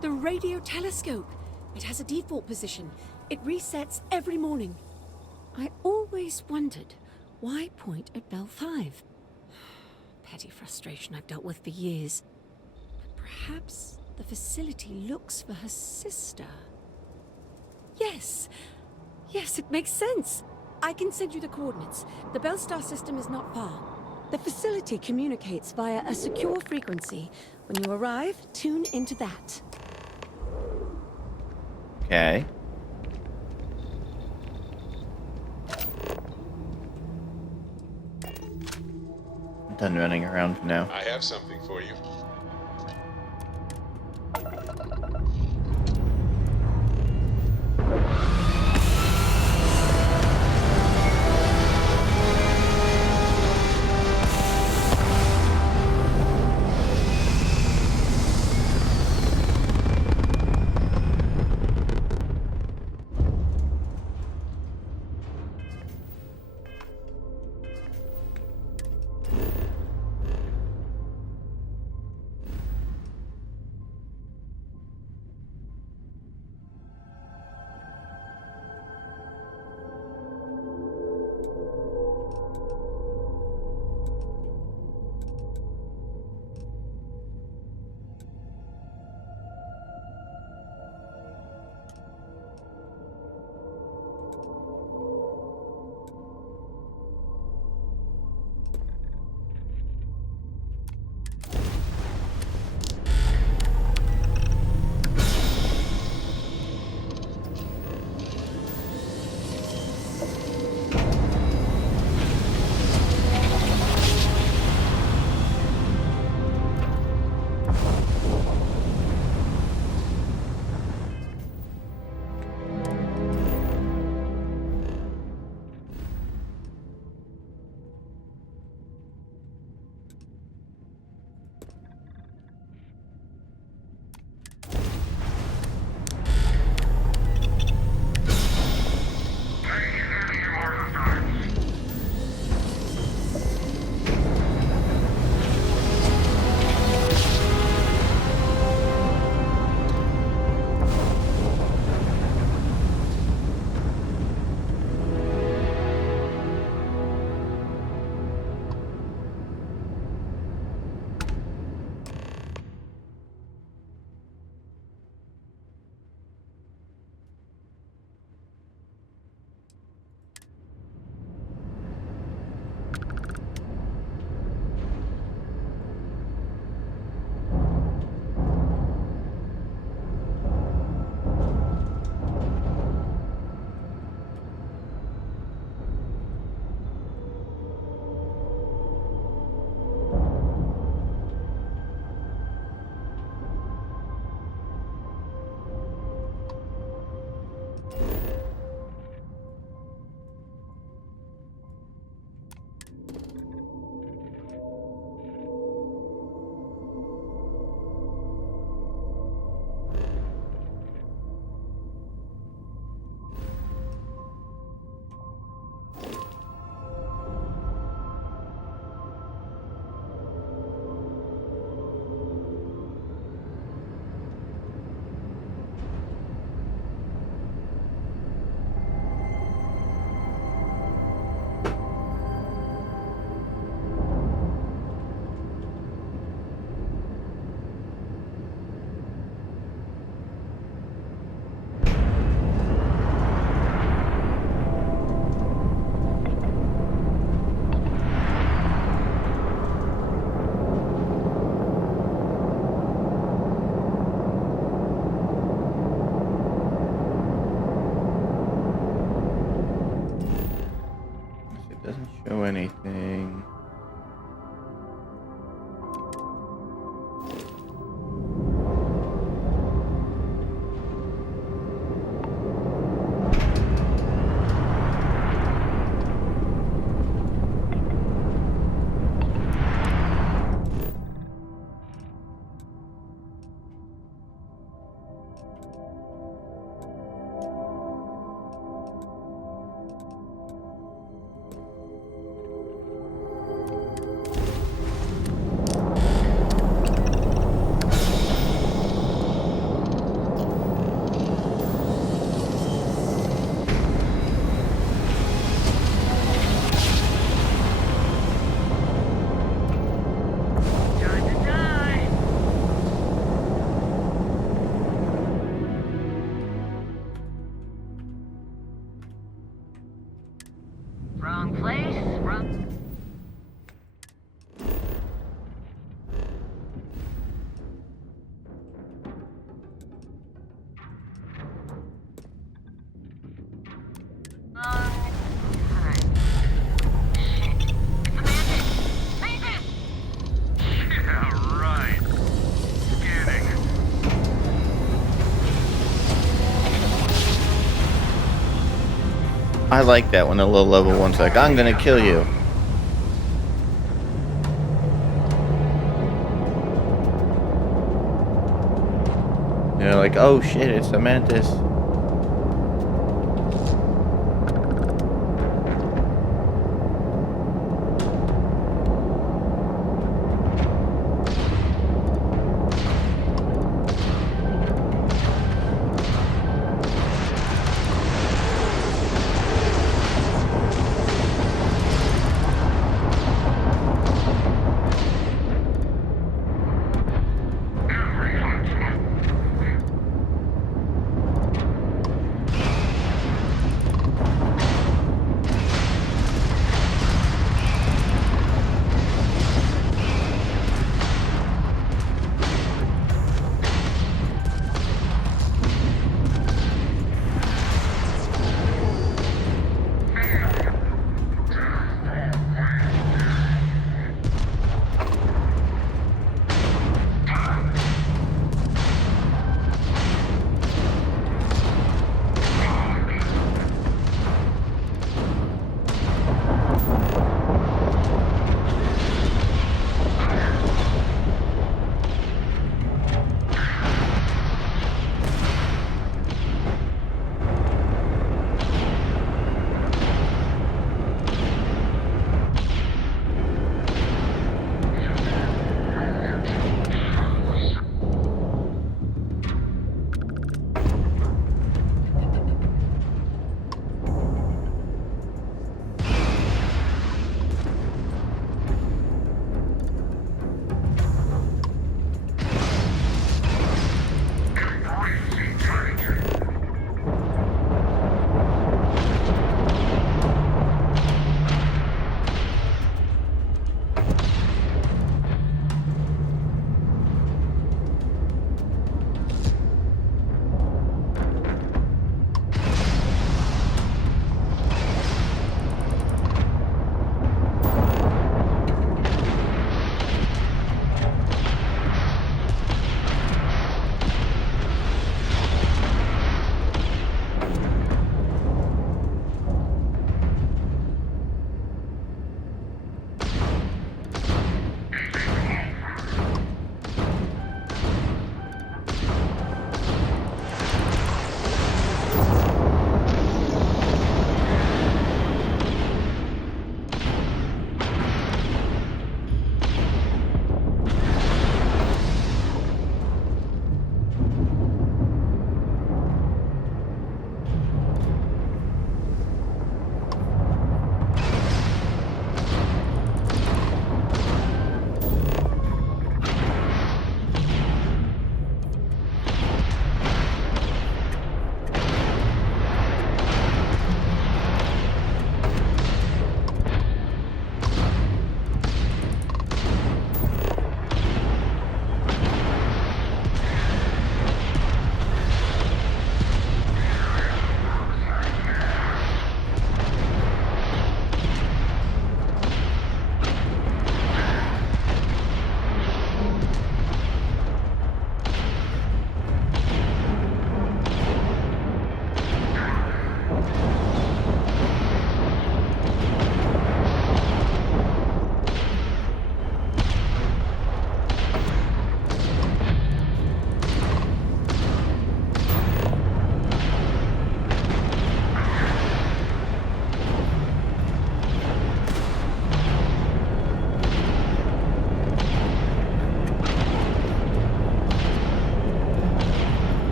The radio telescope. It has a default position. It resets every morning. I always wondered, why point at Bell 5? Petty frustration I've dealt with for years. But perhaps the facility looks for her sister. Yes. Yes, it makes sense. I can send you the coordinates. The Bell Star system is not far. The facility communicates via a secure frequency. When you arrive, tune into that. Okay. I'm done running around for now. I have something for you. I like that when a low level one's like, I'm gonna kill you. They're like, oh shit, it's a mantis.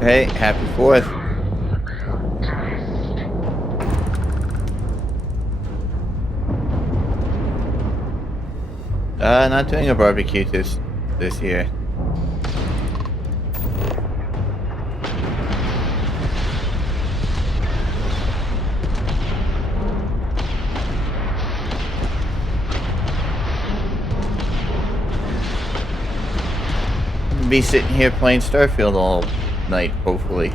Hey, happy 4th. Not doing a barbecue this year. Be sitting here playing Starfield all night, hopefully.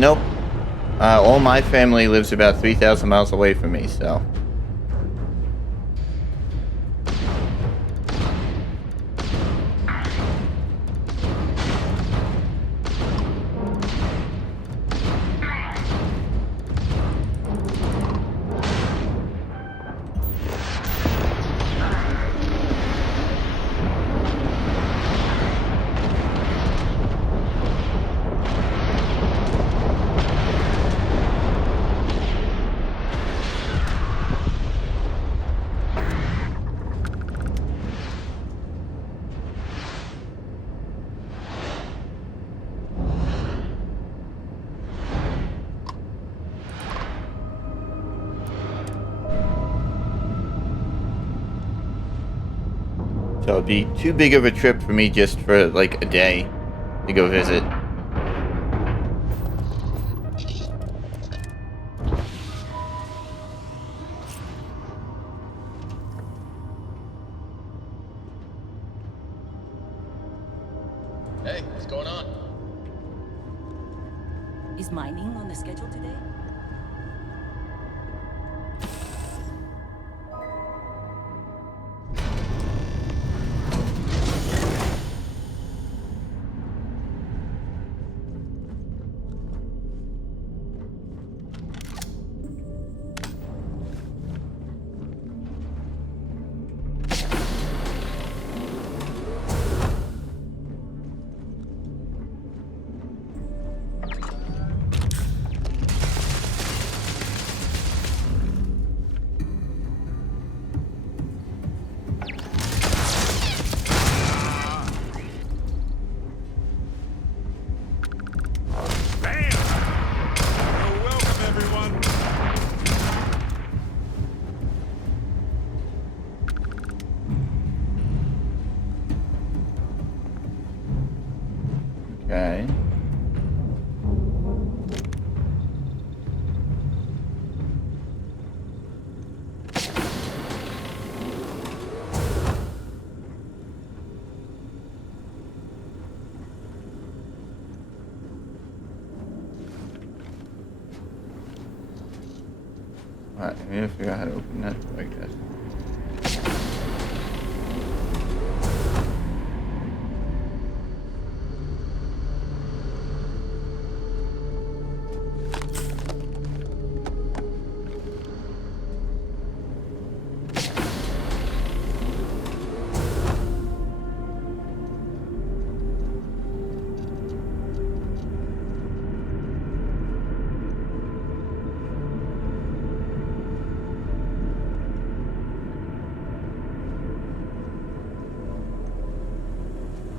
Nope. All my family lives about 3,000 miles away from me, so. So it'd be too big of a trip for me just for like a day to go visit. Hey, what's going on? Is mining on the schedule today? Okay. Alright, I need to figure out how to open that door, I guess.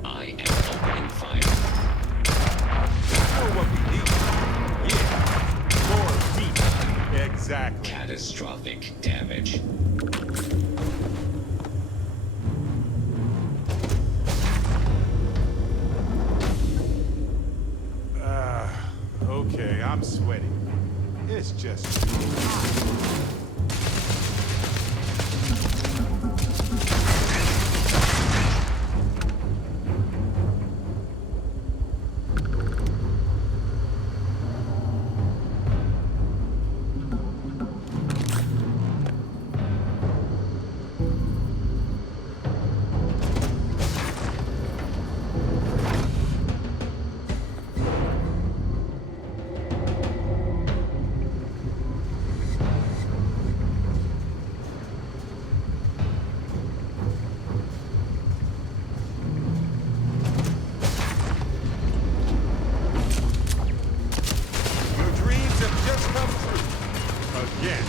I am opening fire. know what we need. Yeah, more meat. Exactly. Catastrophic damage. Okay, I'm sweating. It's just again.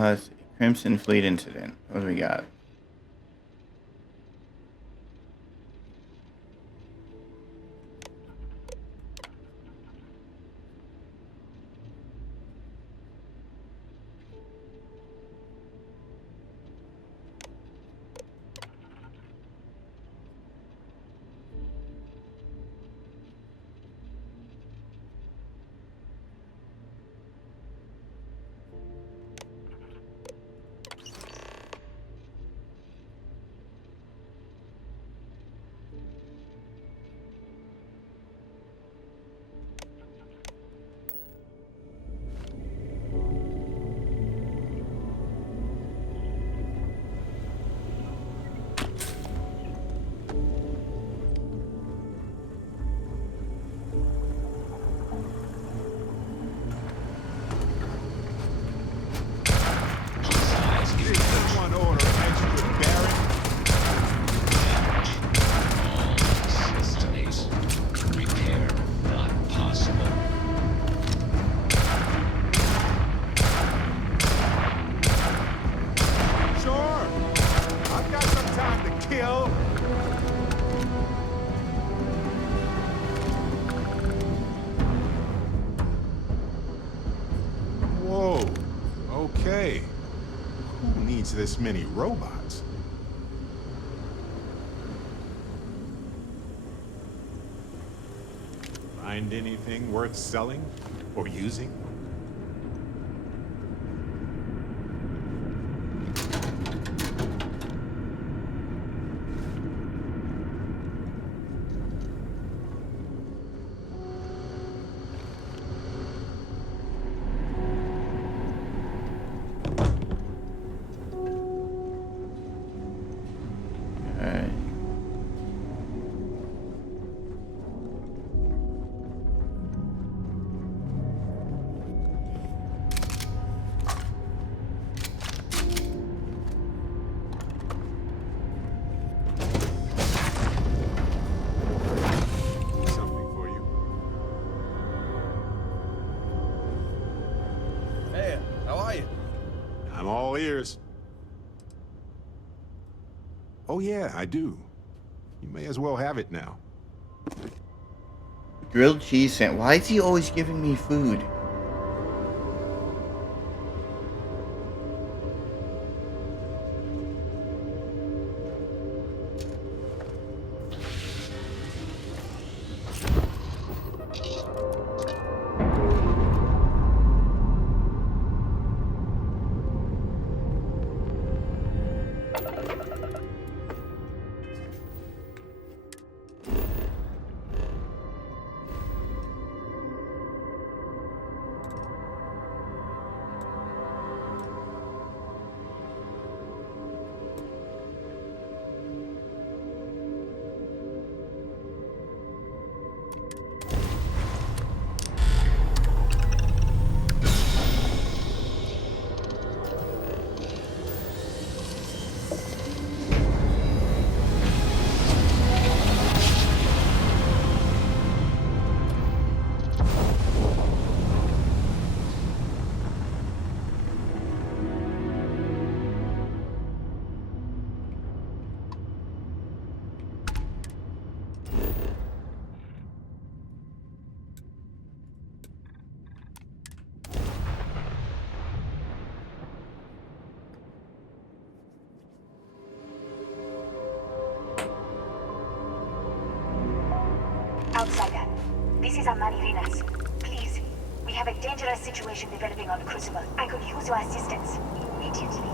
Let's see. Crimson Fleet incident. What do we got? this many robots. Find anything worth selling or using? Alright. Something for you. Hey, how are you? I'm all ears. Oh yeah, I do. You may as well have it now. Grilled cheese sandwich. Why is he always giving me food? Outsider, this is Amani Rinas. Please, we have a dangerous situation developing on Crucible. I could use your assistance immediately.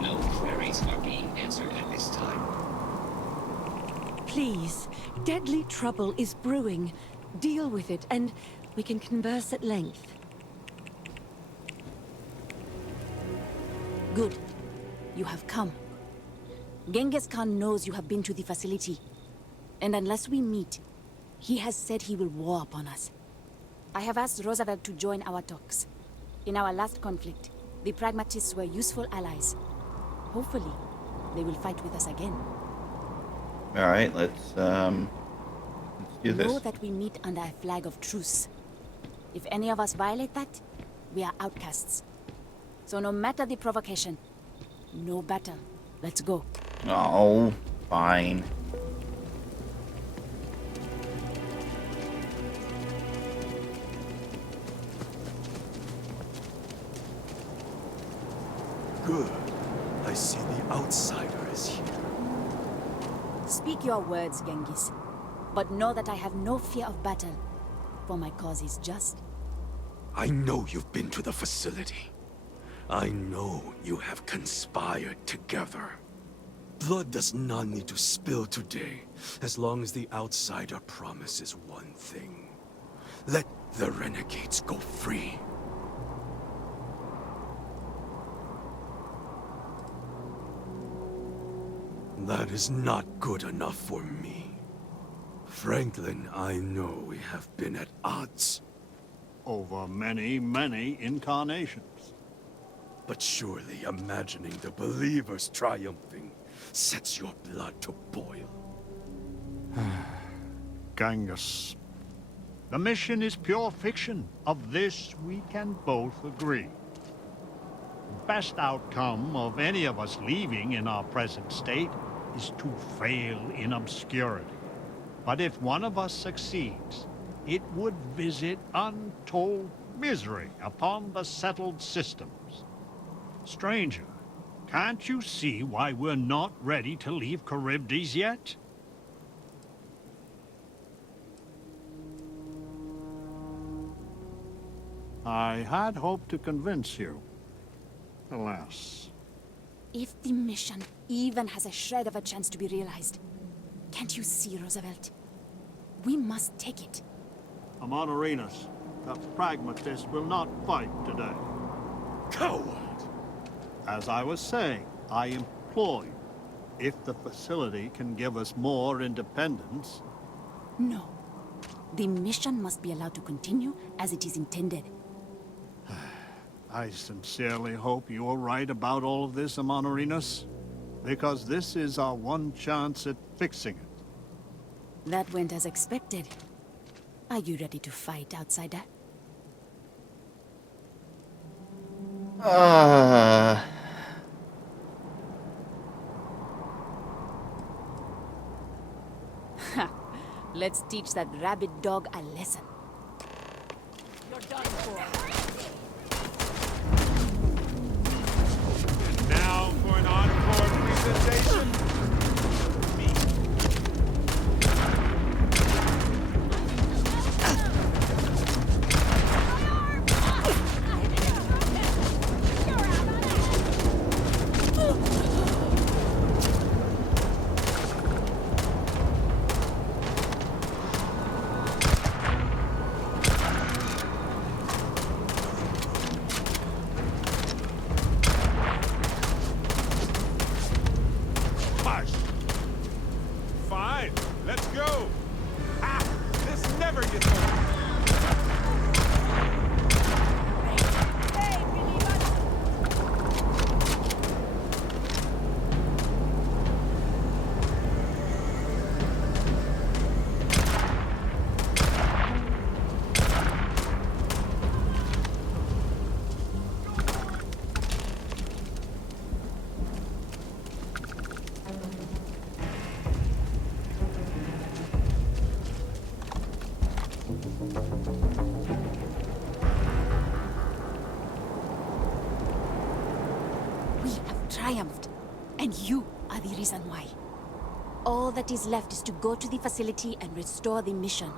No queries are being answered at this time. Please, deadly trouble is brewing. Deal with it, and we can converse at length. Good. You have come. Genghis Khan knows you have been to the facility. And unless we meet, he has said he will war upon us. I have asked Roosevelt to join our talks. In our last conflict, the Pragmatists were useful allies. Hopefully, they will fight with us again. Alright, let's do this. Know that we meet under a flag of truce. If any of us violate that, we are outcasts. So no matter the provocation, no battle. Let's go. Oh, fine. Good. I see the outsider is here. Speak your words, Genghis. But know that I have no fear of battle, for my cause is just. I know you've been to the facility. I know you have conspired together. Blood does not need to spill today, as long as the outsider promises one thing. Let the renegades go free. That is not good enough for me. Franklin, I know we have been at odds. Over many, many incarnations. But surely imagining the believers triumphing sets your blood to boil. Genghis. The mission is pure fiction. Of this we can both agree. The best outcome of any of us leaving in our present state is to fail in obscurity. But if one of us succeeds, it would visit untold misery upon the settled systems. Stranger, can't you see why we're not ready to leave Charybdis yet? I had hoped to convince you. Alas. If the mission even has a shred of a chance to be realized, can't you see, Roosevelt? We must take it. Amonarinas, the pragmatist will not fight today. Coward! As I was saying, I implore you, if the facility can give us more independence... No. The mission must be allowed to continue as it is intended. I sincerely hope you are right about all of this, Amonarinas, because this is our one chance at fixing it. That went as expected. Are you ready to fight, outsider? Let's teach that rabid dog a lesson. You're done for. And now for an encore presentation. Fine, let's go. Ah, this never gets old. We have triumphed, and you are the reason why. All that is left is to go to the facility and restore the mission.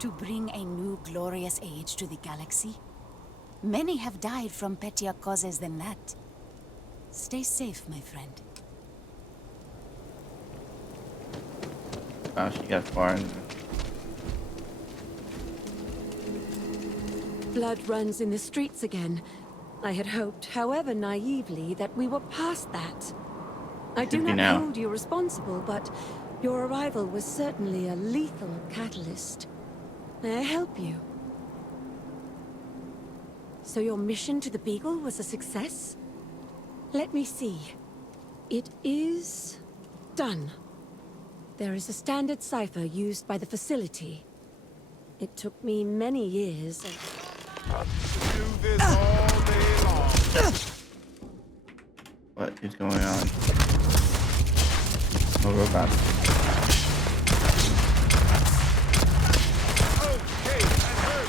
To bring a new glorious age to the galaxy. Many have died from pettier causes than that. Stay safe, my friend. Wow, she got far in there. Blood runs in the streets again. I had hoped, however naively, that we were past that. I do Could be not now. hold you responsible, but your arrival was certainly a lethal catalyst. May I help you? So your mission to the Beagle was a success? Let me see. It is done. There is a standard cipher used by the facility. It took me many years of... Do this all day long. What is going on? No robot. Okay, that hurt.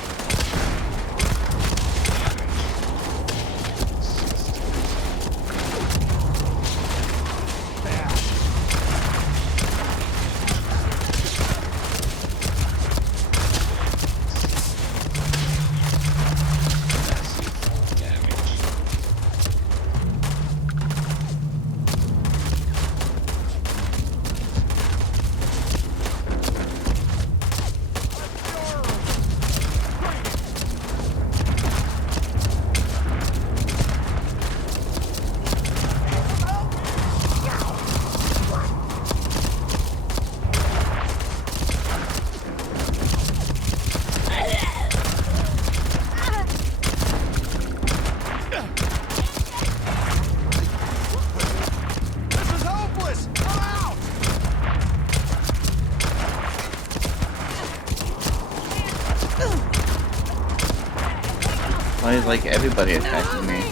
Why is like everybody attacking me?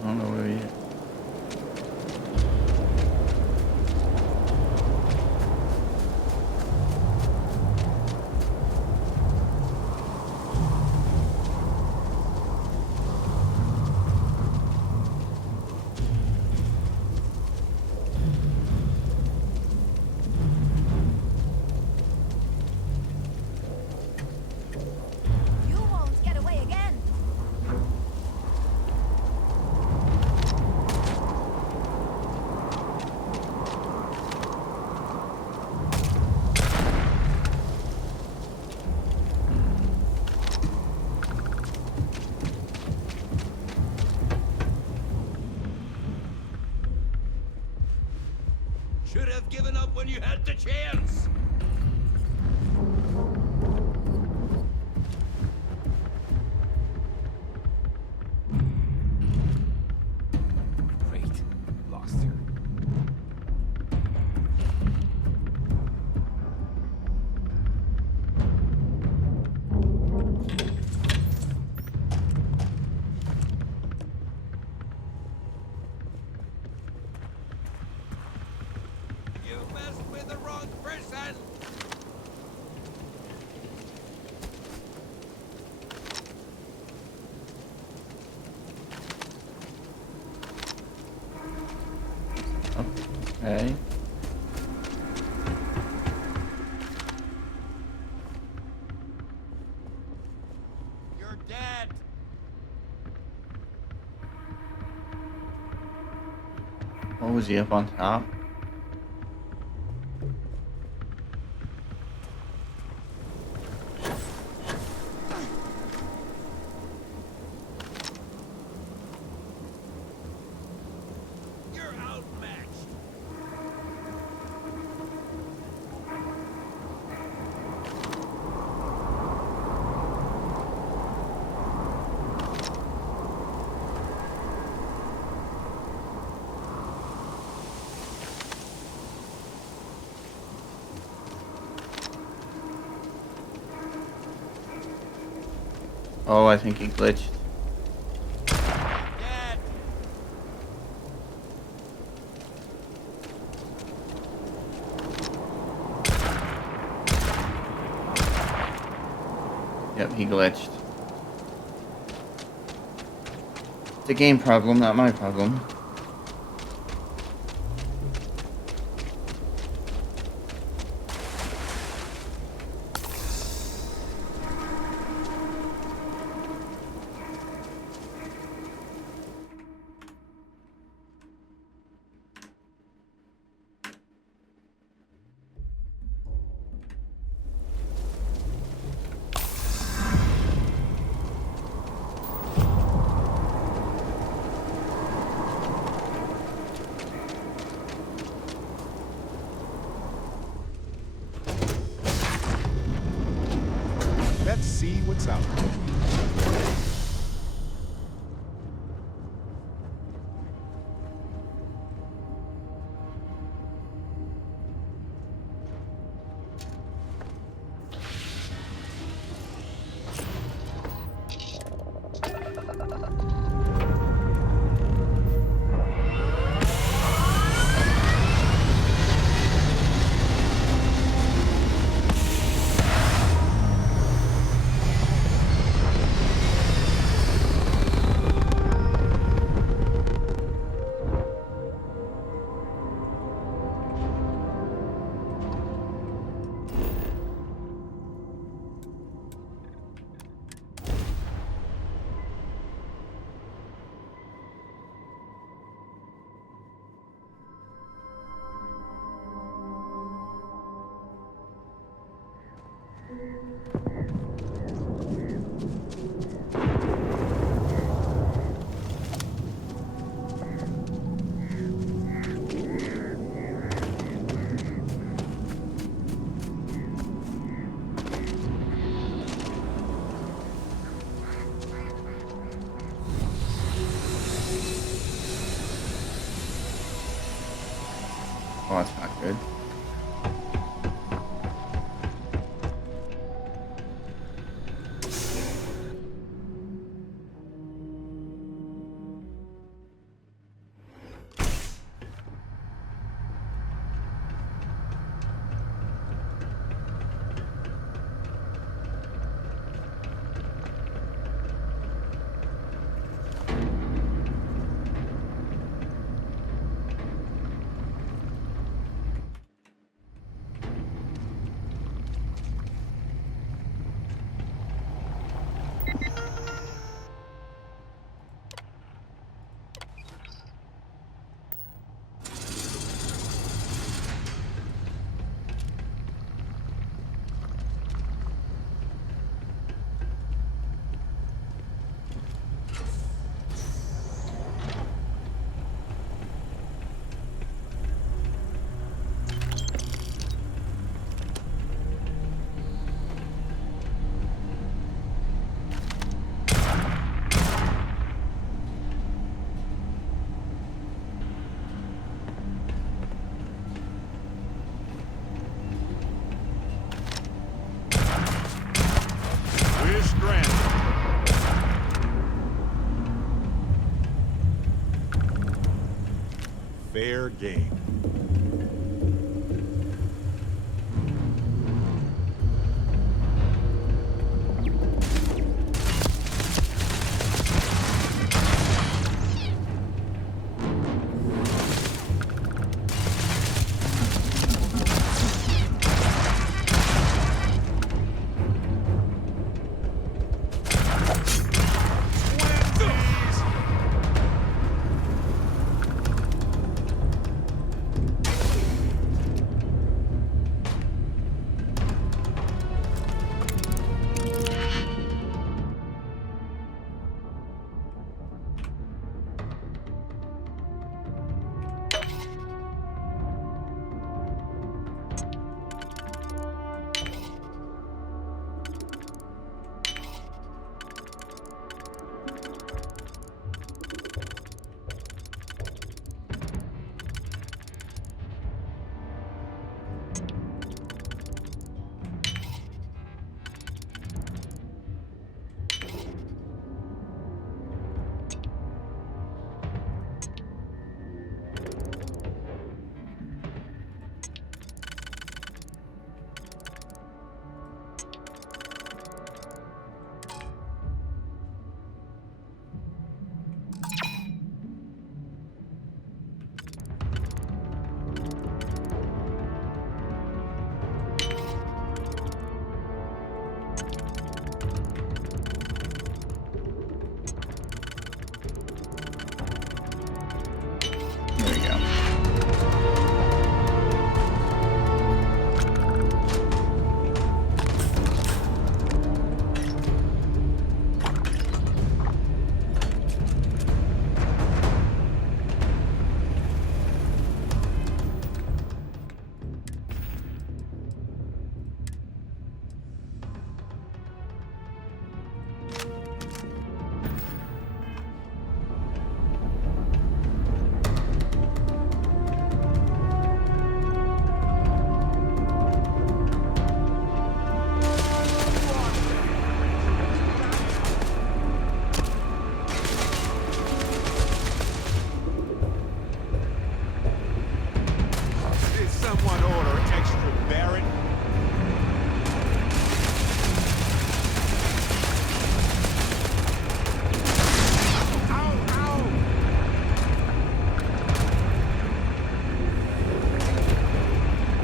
I don't know where he is. You won't get away again. Should have given up when you had the chance. Great. Lost her. You messed with the wrong person. Okay. You're dead. What was he up on top? You're outmatched. Oh, I think he glitched. Dead. Yep, he glitched. It's a game problem, not my problem. what's out there. Oh, that's not good. Wish granted. Fair game.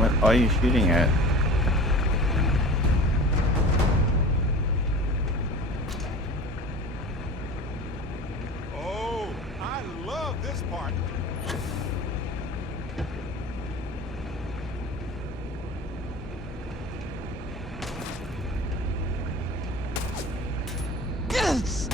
What are you shooting at? Oh, I love this part. Yes!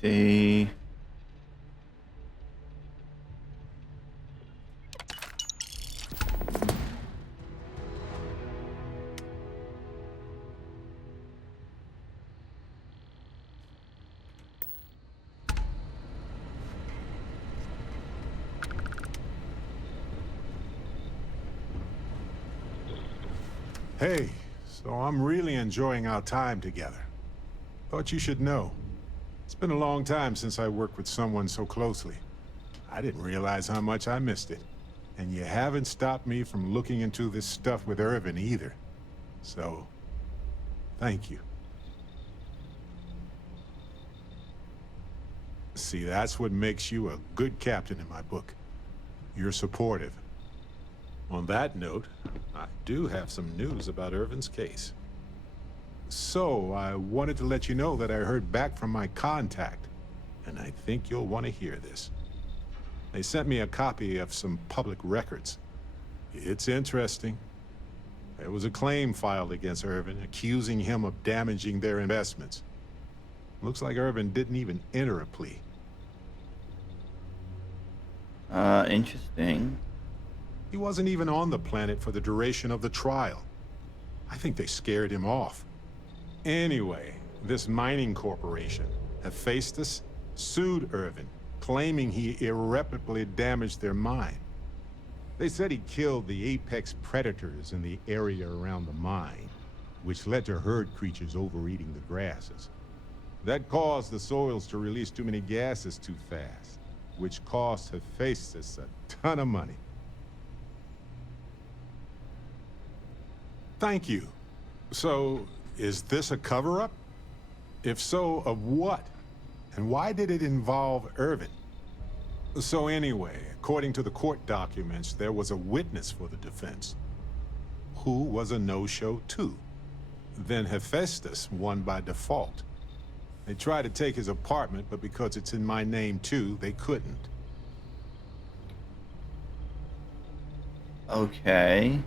see. Hey, so I'm really enjoying our time together. Thought you should know. It's been a long time since I worked with someone so closely. I didn't realize how much I missed it. And you haven't stopped me from looking into this stuff with Irvin either. So, thank you. See, that's what makes you a good captain in my book. You're supportive. On that note, I do have some news about Irvin's case. So, I wanted to let you know that I heard back from my contact, and I think you'll want to hear this. They sent me a copy of some public records. It's interesting. There was a claim filed against Irvin, accusing him of damaging their investments. Looks like Irvin didn't even enter a plea. Interesting. He wasn't even on the planet for the duration of the trial. I think they scared him off. Anyway, this mining corporation, Hephaestus, sued Irvin, claiming he irreparably damaged their mine. They said he killed the apex predators in the area around the mine, which led to herd creatures overeating the grasses. That caused the soils to release too many gases too fast, which cost Hephaestus a ton of money. Thank you. So, is this a cover-up? If so, of what? And why did it involve Irvin? So anyway, according to the court documents, there was a witness for the defense, who was a no-show too. Then Hephaestus won by default. They tried to take his apartment, but because it's in my name too, they couldn't. Okay.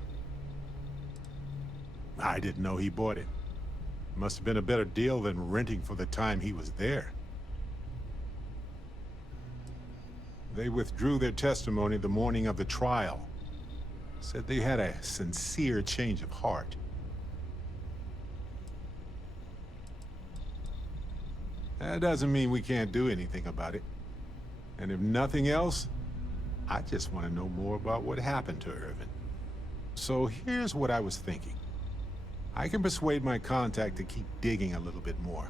I didn't know he bought it. Must have been a better deal than renting for the time he was there. They withdrew their testimony the morning of the trial. Said they had a sincere change of heart. That doesn't mean we can't do anything about it. And if nothing else, I just want to know more about what happened to Irvin. So here's what I was thinking. I can persuade my contact to keep digging a little bit more.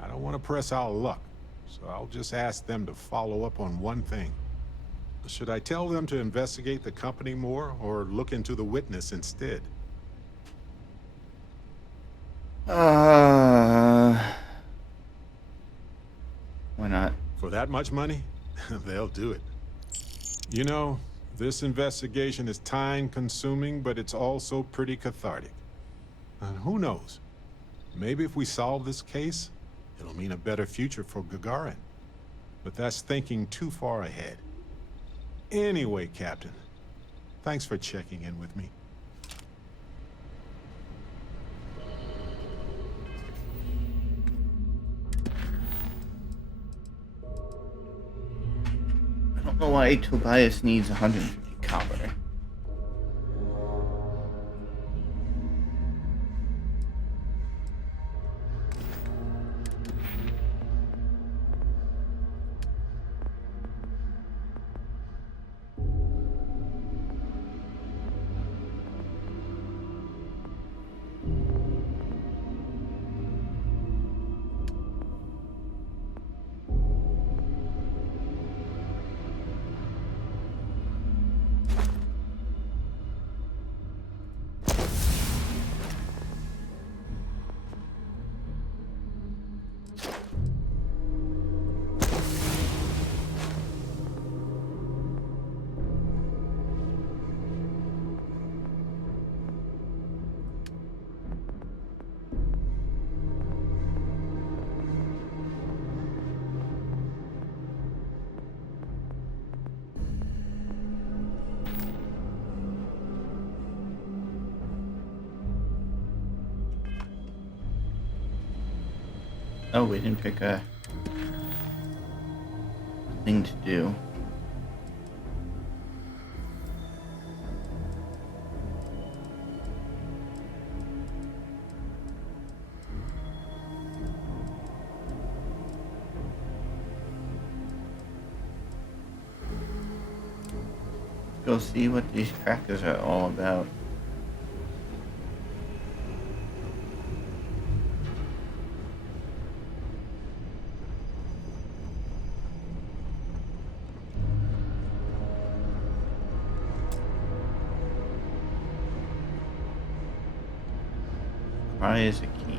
I don't want to press our luck, so I'll just ask them to follow up on one thing. Should I tell them to investigate the company more, or look into the witness instead? Why not? For that much money? They'll do it. You know, this investigation is time-consuming, but it's also pretty cathartic. And who knows? Maybe if we solve this case, it'll mean a better future for Gagarin. But that's thinking too far ahead. Anyway, Captain, thanks for checking in with me. I don't know why Tobias needs 150 copper. Oh, we didn't pick a thing to do. Go see what these trackers are all about. Why is a key?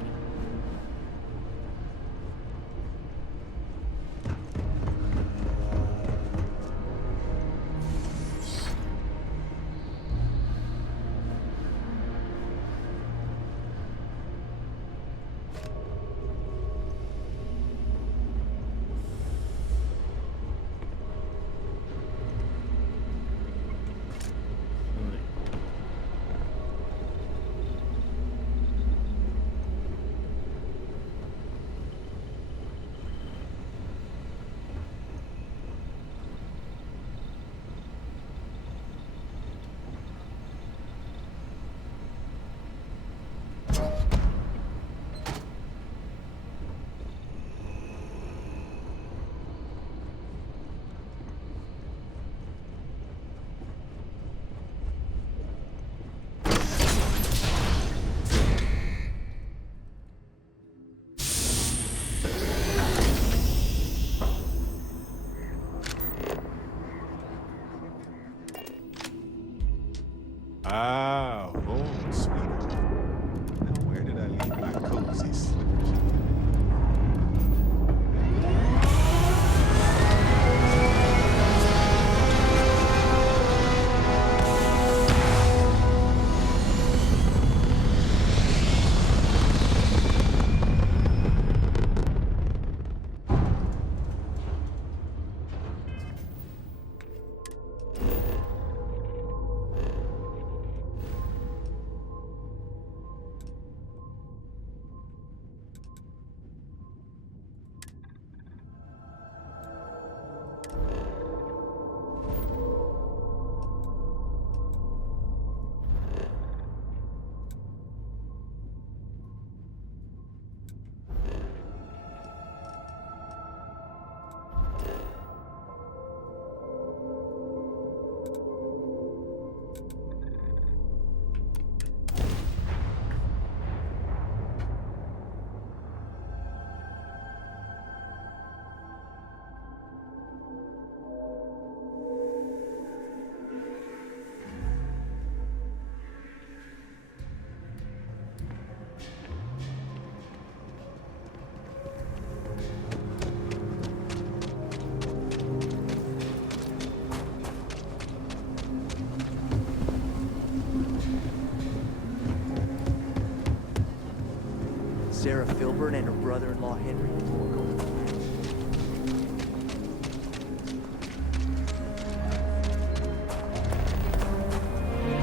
Ah, home, sweetheart. Now, where did I leave my cozy slippers? Sarah Filburn and her brother-in-law Henry before going.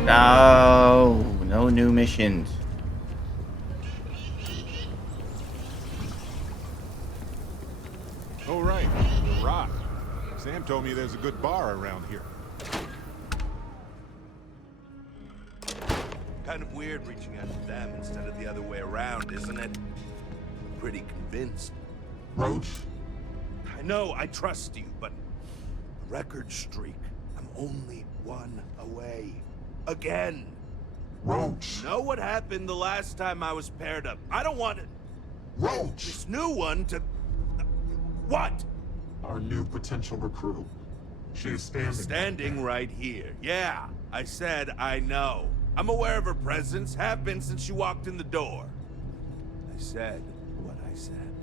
No, no new missions. Oh, right, the Rock. Sam told me there's a good bar around here. Kind of weird reaching out to them instead of the other way around, isn't it? I'm pretty convinced. Roach? I know, I trust you, but the record streak, I'm only one away. Again. Roach! Know what happened the last time I was paired up? I don't want it. Roach! This new one to... What? Our new potential recruit. She is Standing right here. Yeah, I said I know. I'm aware of her presence, have been since she walked in the door. I said what I said.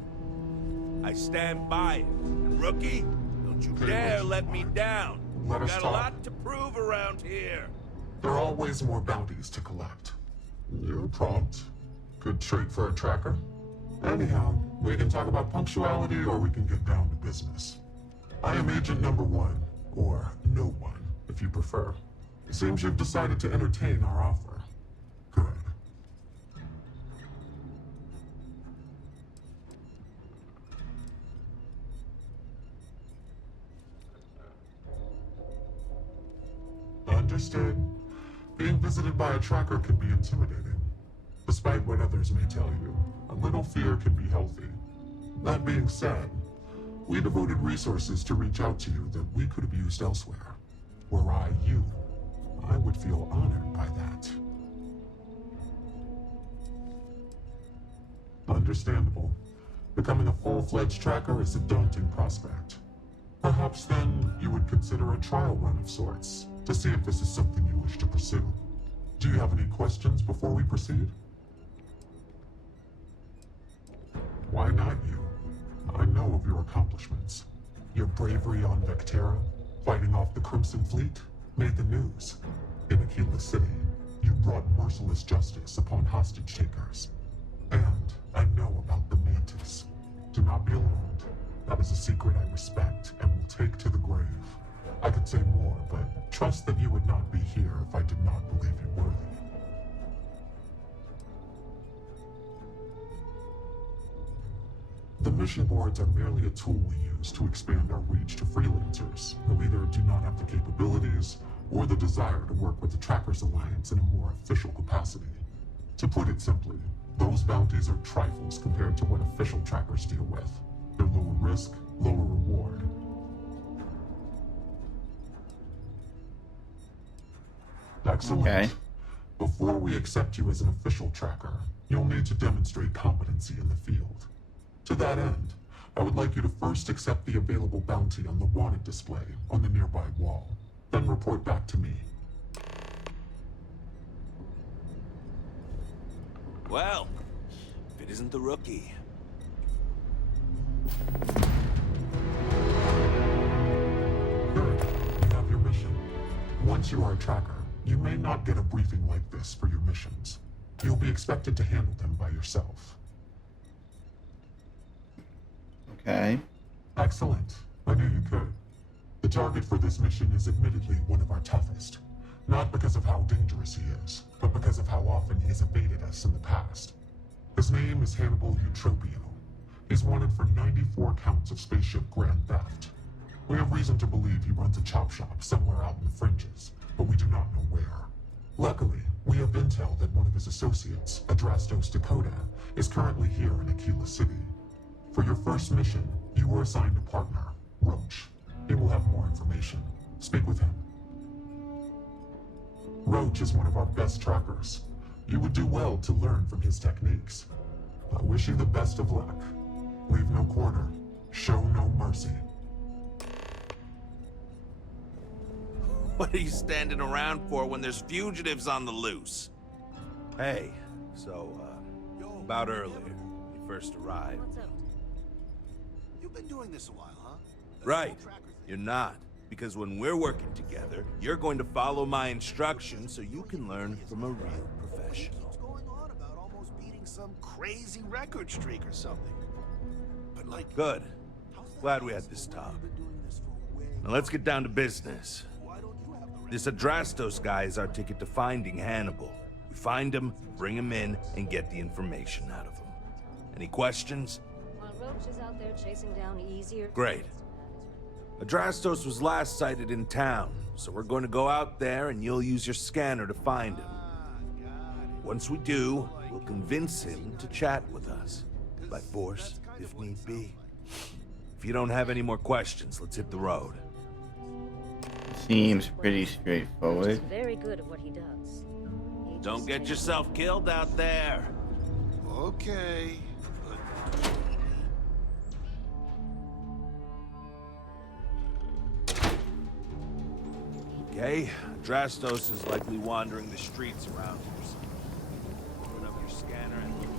I stand by it. And rookie, don't you dare let me down. Let us Got a talk. lot to prove around here. There are always more bounties to collect. You're prompt. Good trait for a tracker. Anyhow, we can talk about punctuality or we can get down to business. I am agent number 1, or no one, if you prefer. It seems you've decided to entertain our offer. Good. Understood. Being visited by a tracker can be intimidating. Despite what others may tell you, a little fear can be healthy. That being said, we devoted resources to reach out to you that we could have used elsewhere. Were I you, I would feel honored by that. Understandable. Becoming a full-fledged tracker is a daunting prospect. Perhaps then you would consider a trial run of sorts, to see if this is something you wish to pursue. Do you have any questions before we proceed? Why not you? I know of your accomplishments. Your bravery on Vectera, fighting off the Crimson Fleet, made the news. In Aquila City, you brought merciless justice upon hostage takers. And I know about the Mantis. Do not be alarmed. That is a secret I respect and will take to the grave. I could say more, but trust that you would not be here if I did not believe you worthy. The mission boards are merely a tool we use to expand our reach to freelancers who either do not have the capabilities or the desire to work with the Trackers Alliance in a more official capacity. To put it simply, those bounties are trifles compared to what official trackers deal with. They're lower risk, lower reward. Excellent. Okay. Before we accept you as an official tracker, you'll need to demonstrate competency in the field. To that end, I would like you to first accept the available bounty on the wanted display on the nearby wall, then report back to me. Well, if it isn't the rookie. Good. You have your mission. Once you are a tracker, you may not get a briefing like this for your missions. You'll be expected to handle them by yourself. Okay. Excellent. I knew you could. The target for this mission is admittedly one of our toughest. Not because of how dangerous he is, but because of how often he has evaded us in the past. His name is Hannibal Eutropio. He's wanted for 94 counts of spaceship grand theft. We have reason to believe he runs a chop shop somewhere out in the fringes, but we do not know where. Luckily, we have intel that one of his associates, Adrastos Dakota, is currently here in Aquila City. For your first mission, you were assigned a partner, Roach. He will have more information. Speak with him. Roach is one of our best trackers. You would do well to learn from his techniques. I wish you the best of luck. Leave no quarter. Show no mercy. What are you standing around for when there's fugitives on the loose? Hey, so, about earlier, when you first arrived. You've been doing this a while, huh? Right. You're not. Because when we're working together, you're going to follow my instructions so you can learn from a real professional. What's going on about almost beating some crazy record streak or something? But like... Good. Glad we had this talk. Now let's get down to business. This Adrastos guy is our ticket to finding Hannibal. We find him, bring him in, and get the information out of him. Any questions? While Roach is out there chasing down easier... Great. Adrastos was last sighted in town, so we're going to go out there and you'll use your scanner to find him. Once we do, we'll convince him to chat with us. By force, if need be. If you don't have any more questions, let's hit the road. Seems pretty straightforward. He's very good at what he does. Don't get yourself killed out there. Okay. Okay, Adrastos is likely wandering the streets around here. So open up your scanner and look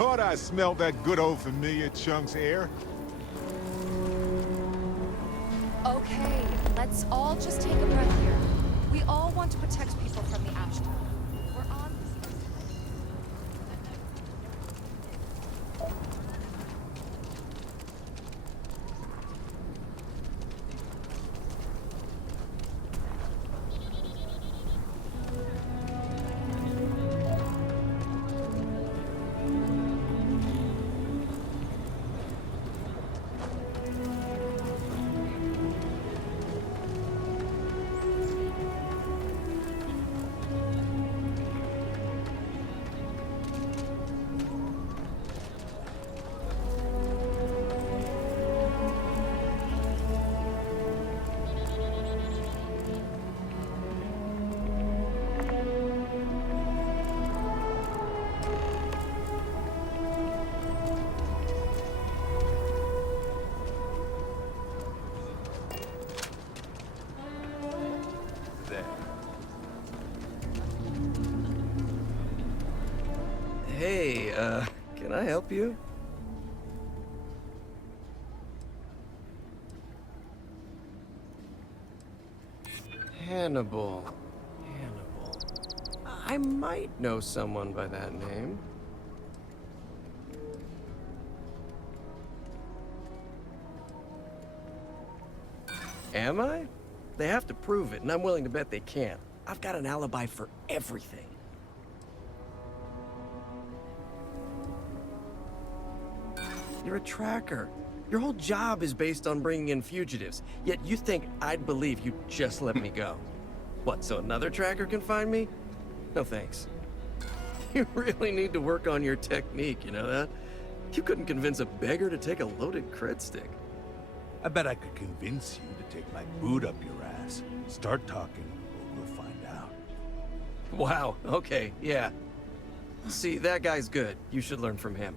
Thought I smelled that good old familiar Chunk's air. Okay, let's all just take a breath here. We all want to protect people from the Ashton. We're on Hey, can I help you? Hannibal. I might know someone by that name. Am I? They have to prove it, and I'm willing to bet they can't. I've got an alibi for everything. You're a tracker. Your whole job is based on bringing in fugitives, yet you think I'd believe you'd just let me go. What, so another tracker can find me? No thanks. You really need to work on your technique, you know that? You couldn't convince a beggar to take a loaded crit stick. I bet I could convince you to take my boot up your ass. Start talking, or we'll find out. Wow, okay, yeah. See, that guy's good. You should learn from him.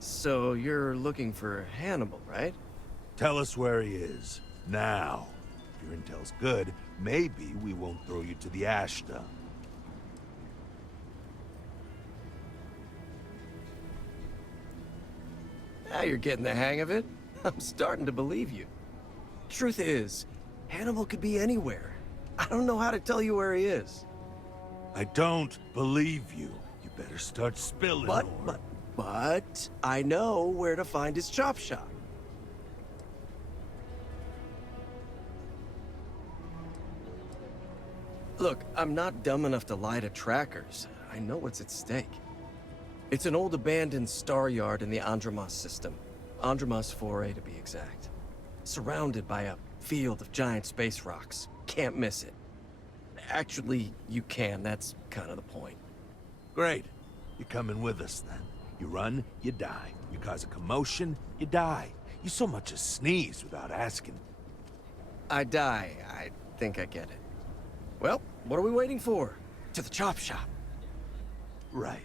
So, you're looking for Hannibal, right? Tell us where he is, now. If your intel's good, maybe we won't throw you to the ash dump. Now you're getting the hang of it. I'm starting to believe you. Truth is, Hannibal could be anywhere. I don't know how to tell you where he is. I don't believe you. You better start spilling more. But I know where to find his chop shop. Look, I'm not dumb enough to lie to trackers. I know what's at stake. It's an old abandoned star yard in the Andromos system. Andromos 4A to be exact. Surrounded by a field of giant space rocks. Can't miss it. Actually, you can. That's kind of the point. Great. You're coming with us then. You run, you die. You cause a commotion, you die. You so much as sneeze without asking. I die. I think I get it. Well, what are we waiting for? To the chop shop. Right.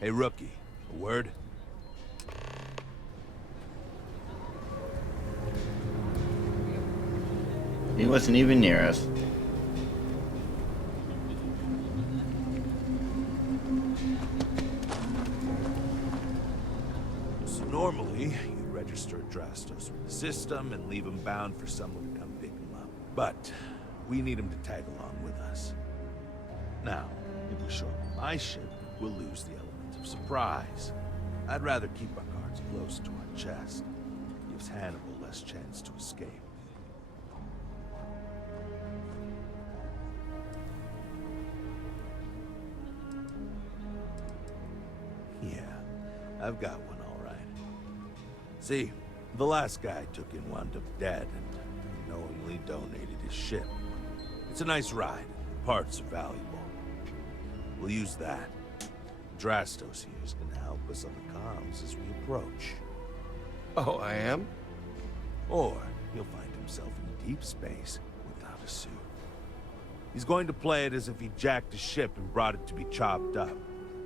Hey, rookie. A word? He wasn't even near us. So normally, you register Drastos with the system and leave him bound for someone to come pick him up. But we need him to tag along with us. Now, if we show up on my ship, we'll lose the element of surprise. I'd rather keep our cards close to our chest. Gives Hannibal less chance to escape. Yeah, I've got one all right. See, the last guy I took in wound up dead and knowingly donated his ship. It's a nice ride. Parts are valuable. We'll use that. Drastos here is going to help us on the comms as we approach. Oh, I am? Or he'll find himself in deep space without a suit. He's going to play it as if he jacked a ship and brought it to be chopped up.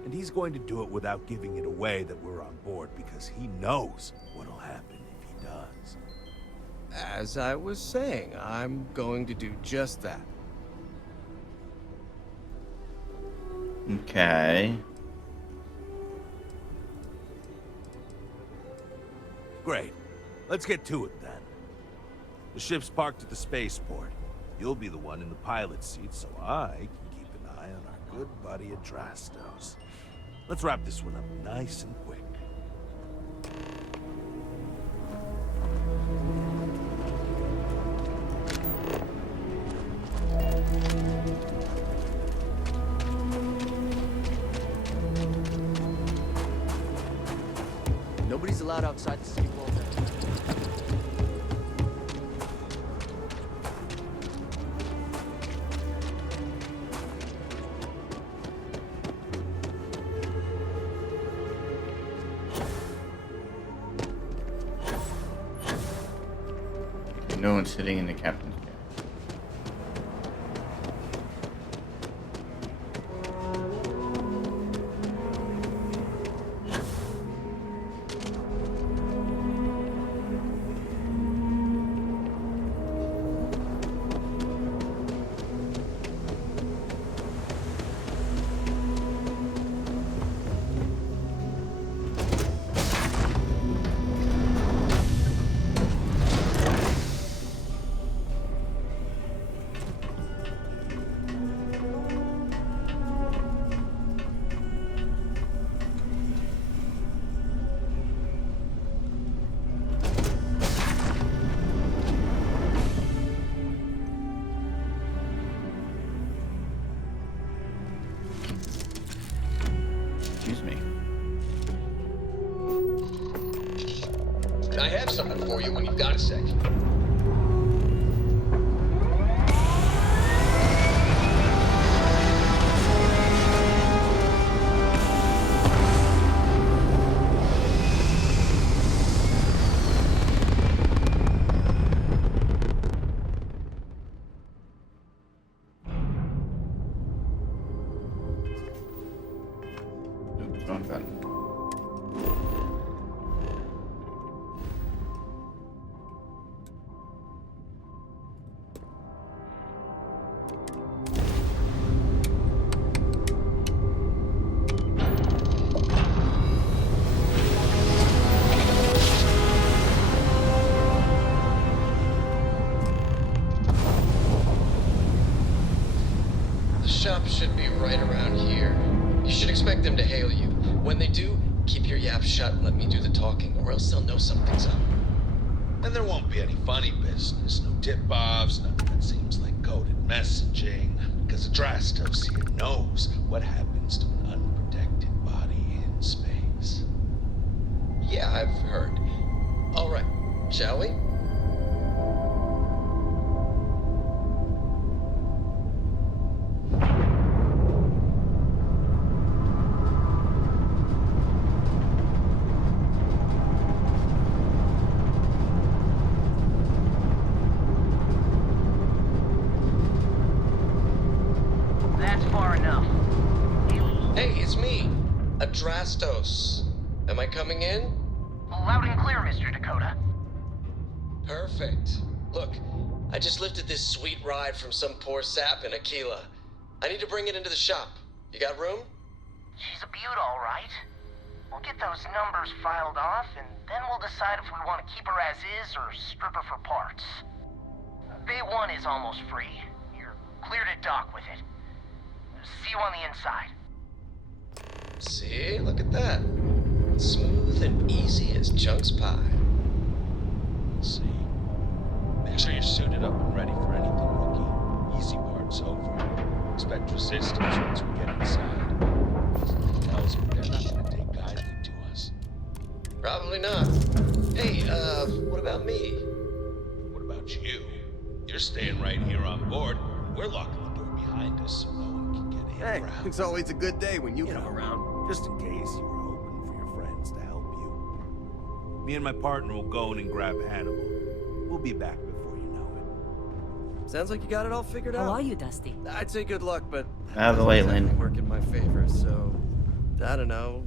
And he's going to do it without giving it away that we're on board because he knows what'll happen if he does. As I was saying, I'm going to do just that. Okay. Great. Let's get to it then. The ship's parked at the spaceport. You'll be the one in the pilot's seat, so I can keep an eye on our good buddy Adrastos. Let's wrap this one up nice and quick. Nobody's allowed outside the city wall. No one's sitting in the captain's chair. I have something for you when you've got a sec. Oops, wrong button. The shop should be right around here. You should expect them to hail you. When they do, keep your yap shut and let me do the talking, or else they'll know something's up. And there won't be any funny business, no tip-offs, nothing that seems like coded messaging, because Adrastos here knows what happens to an unprotected body in space. Yeah, I've heard. All right, shall we? That's far enough. Hey, it's me, Adrastos. Am I coming in? Loud and clear, Mr. Dakota. Perfect. Look, I just lifted this sweet ride from some poor sap in Aquila. I need to bring it into the shop. You got room? She's a beaut, all right. We'll get those numbers filed off, and then we'll decide if we want to keep her as is or strip her for parts. Bay 1 is almost free. You're clear to dock with it. See you on the inside. See, look at that. Smooth and easy as Chunk's pie. See. Make sure you're suited up and ready for anything, rookie. Easy part's over. Expect resistance once we get inside. Something tells me they're not gonna take kindly to us. Probably not. Hey, what about me? What about you? You're staying right here on board. We're locking the door behind us so no one can get in Hey, around. it's always a good day when you come around. Just in case you were hoping for your friends to help you. Me and my partner will go in and grab Hannibal. We'll be back before you know it. Sounds like you got it all figured out. How are you, Dusty? I'd say good luck, but Out of the way, Lynn. work in my favor, so I don't know.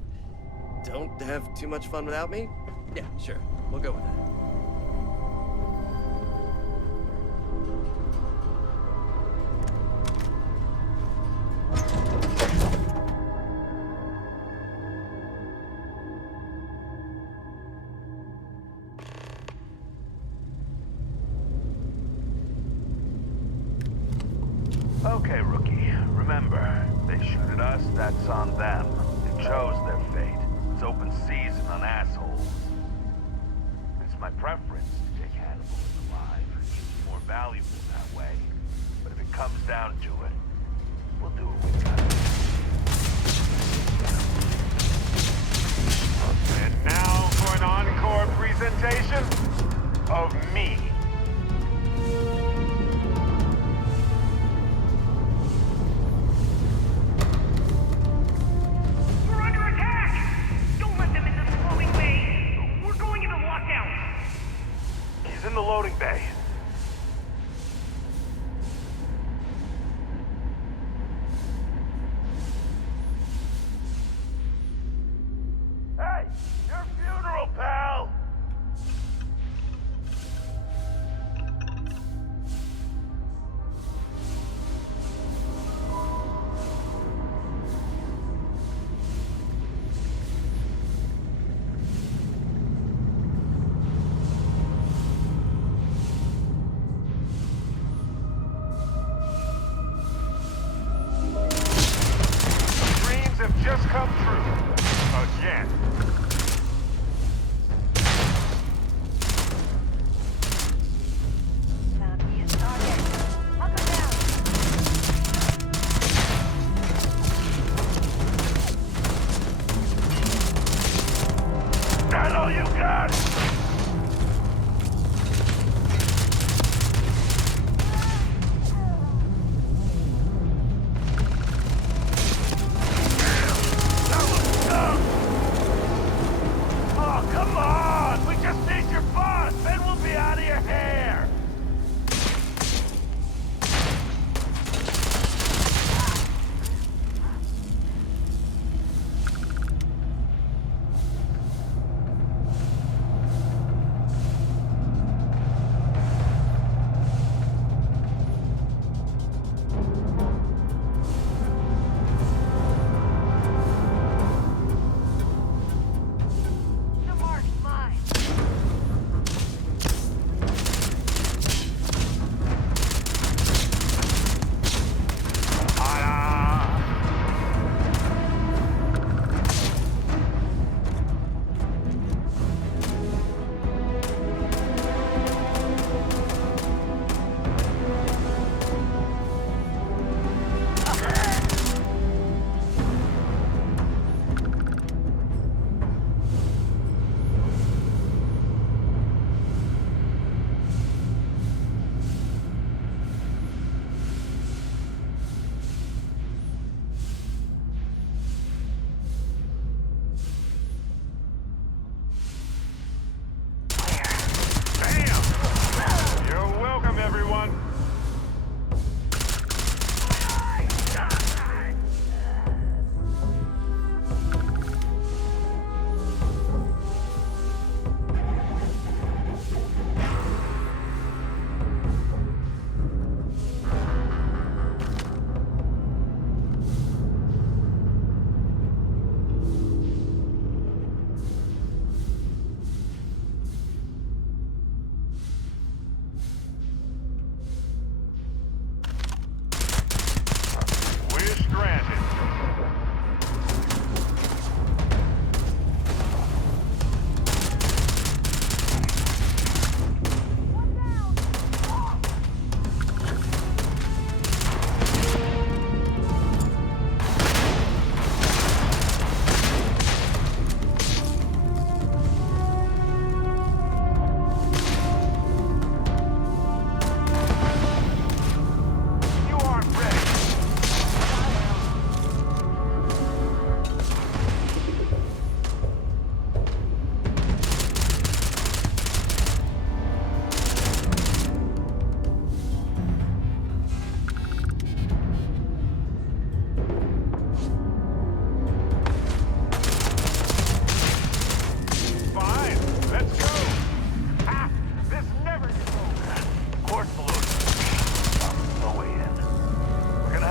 Don't have too much fun without me? Yeah, sure. We'll go with that. Okay, rookie. Remember, they shoot at us, that's on them. They chose their fate. It's open season on assholes. It's my preference to take Hannibal alive. He's more valuable that way. But if it comes down to it, we'll do what we gotta do. And now for an encore presentation of me. We're under attack! Don't let them in this floating bay! We're going into lockdown! He's in the loading bay. Hey, your funeral, pal! Dreams have just come true. Again. Time to get started. Hunker down. That all you got?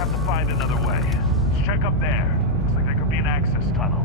have to find another way. Let's check up there. Looks like there could be an access tunnel.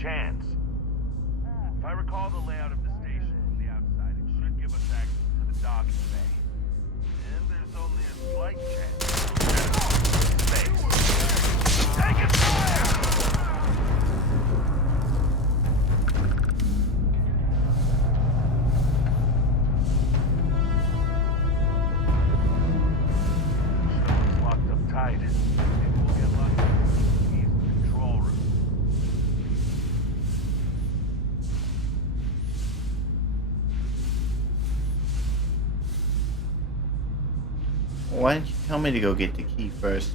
Chance. If I recall the layout of the station from the outside, it should give us access to the docking bay. And there's only a slight chance. Space. Taking fire! Stone's locked up tight. Maybe we'll get lucky. Keys to the control room. Why didn't you tell me to go get the key first?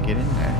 Get in there.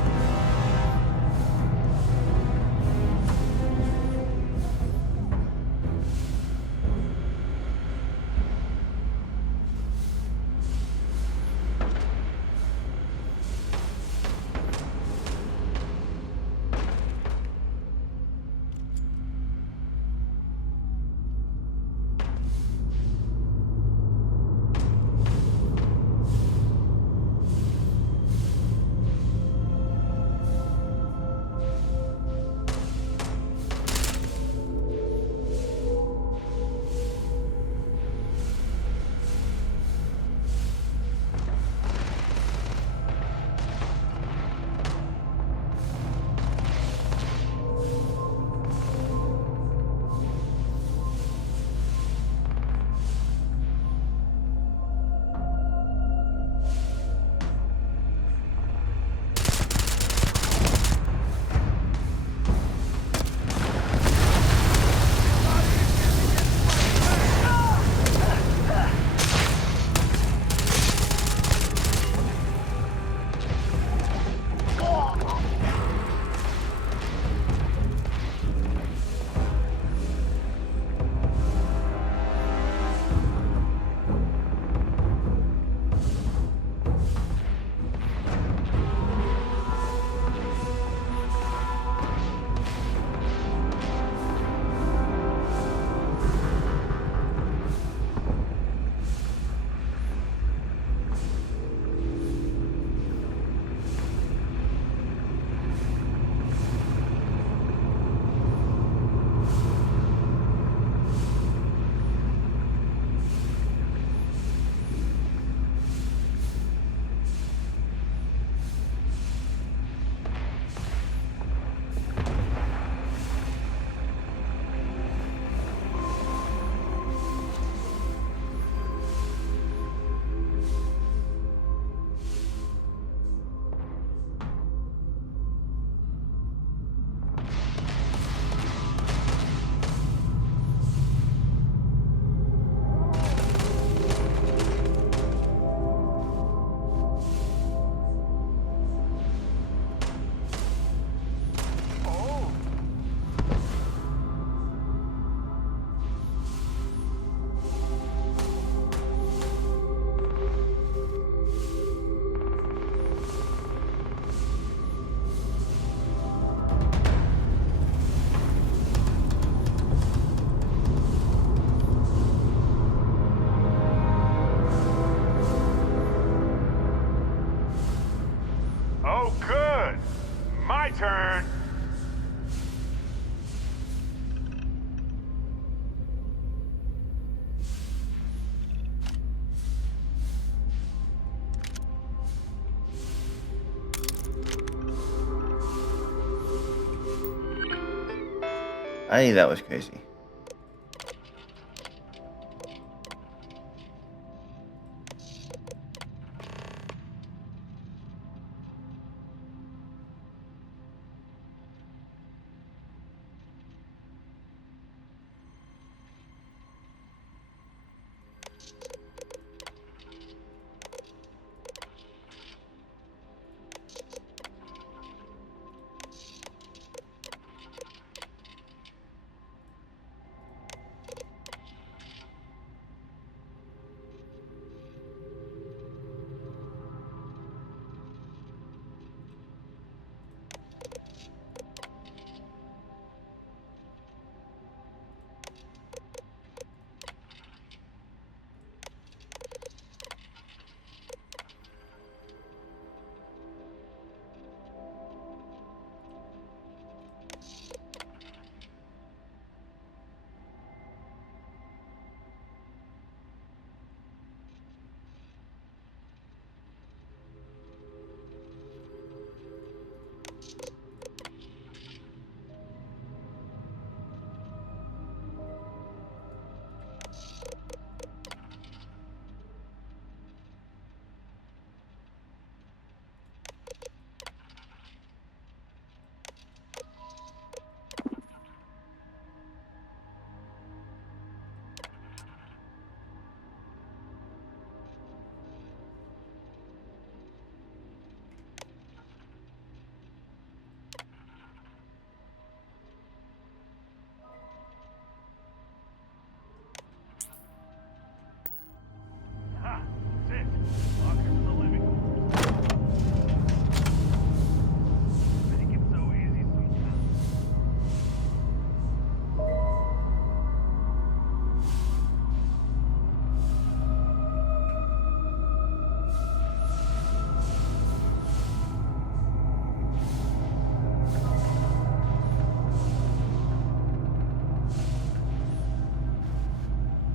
Aye, that was crazy. Ha! Sit! Walk into the living room. Make it so easy sometimes.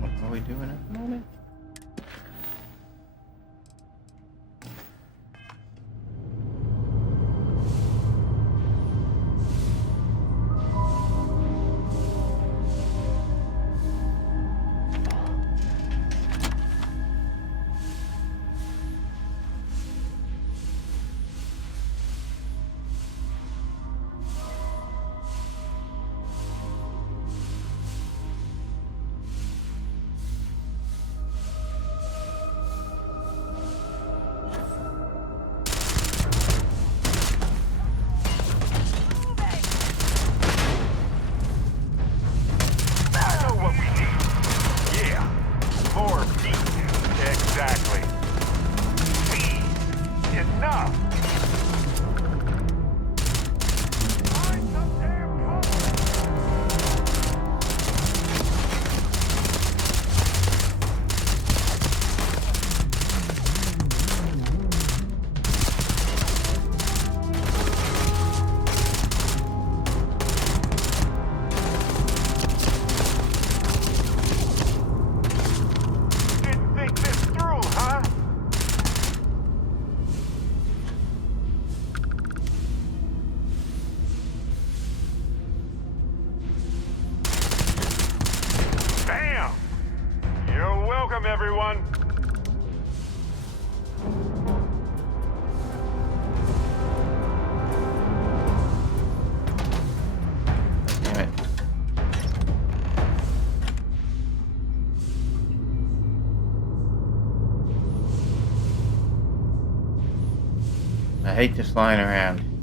What are we doing at the moment? I know what we need. Yeah. More meat. Exactly. Please. Enough. Find some damn cover. Didn't think this through, huh? Bam! You're welcome, everyone. Damn it. I hate this flying around.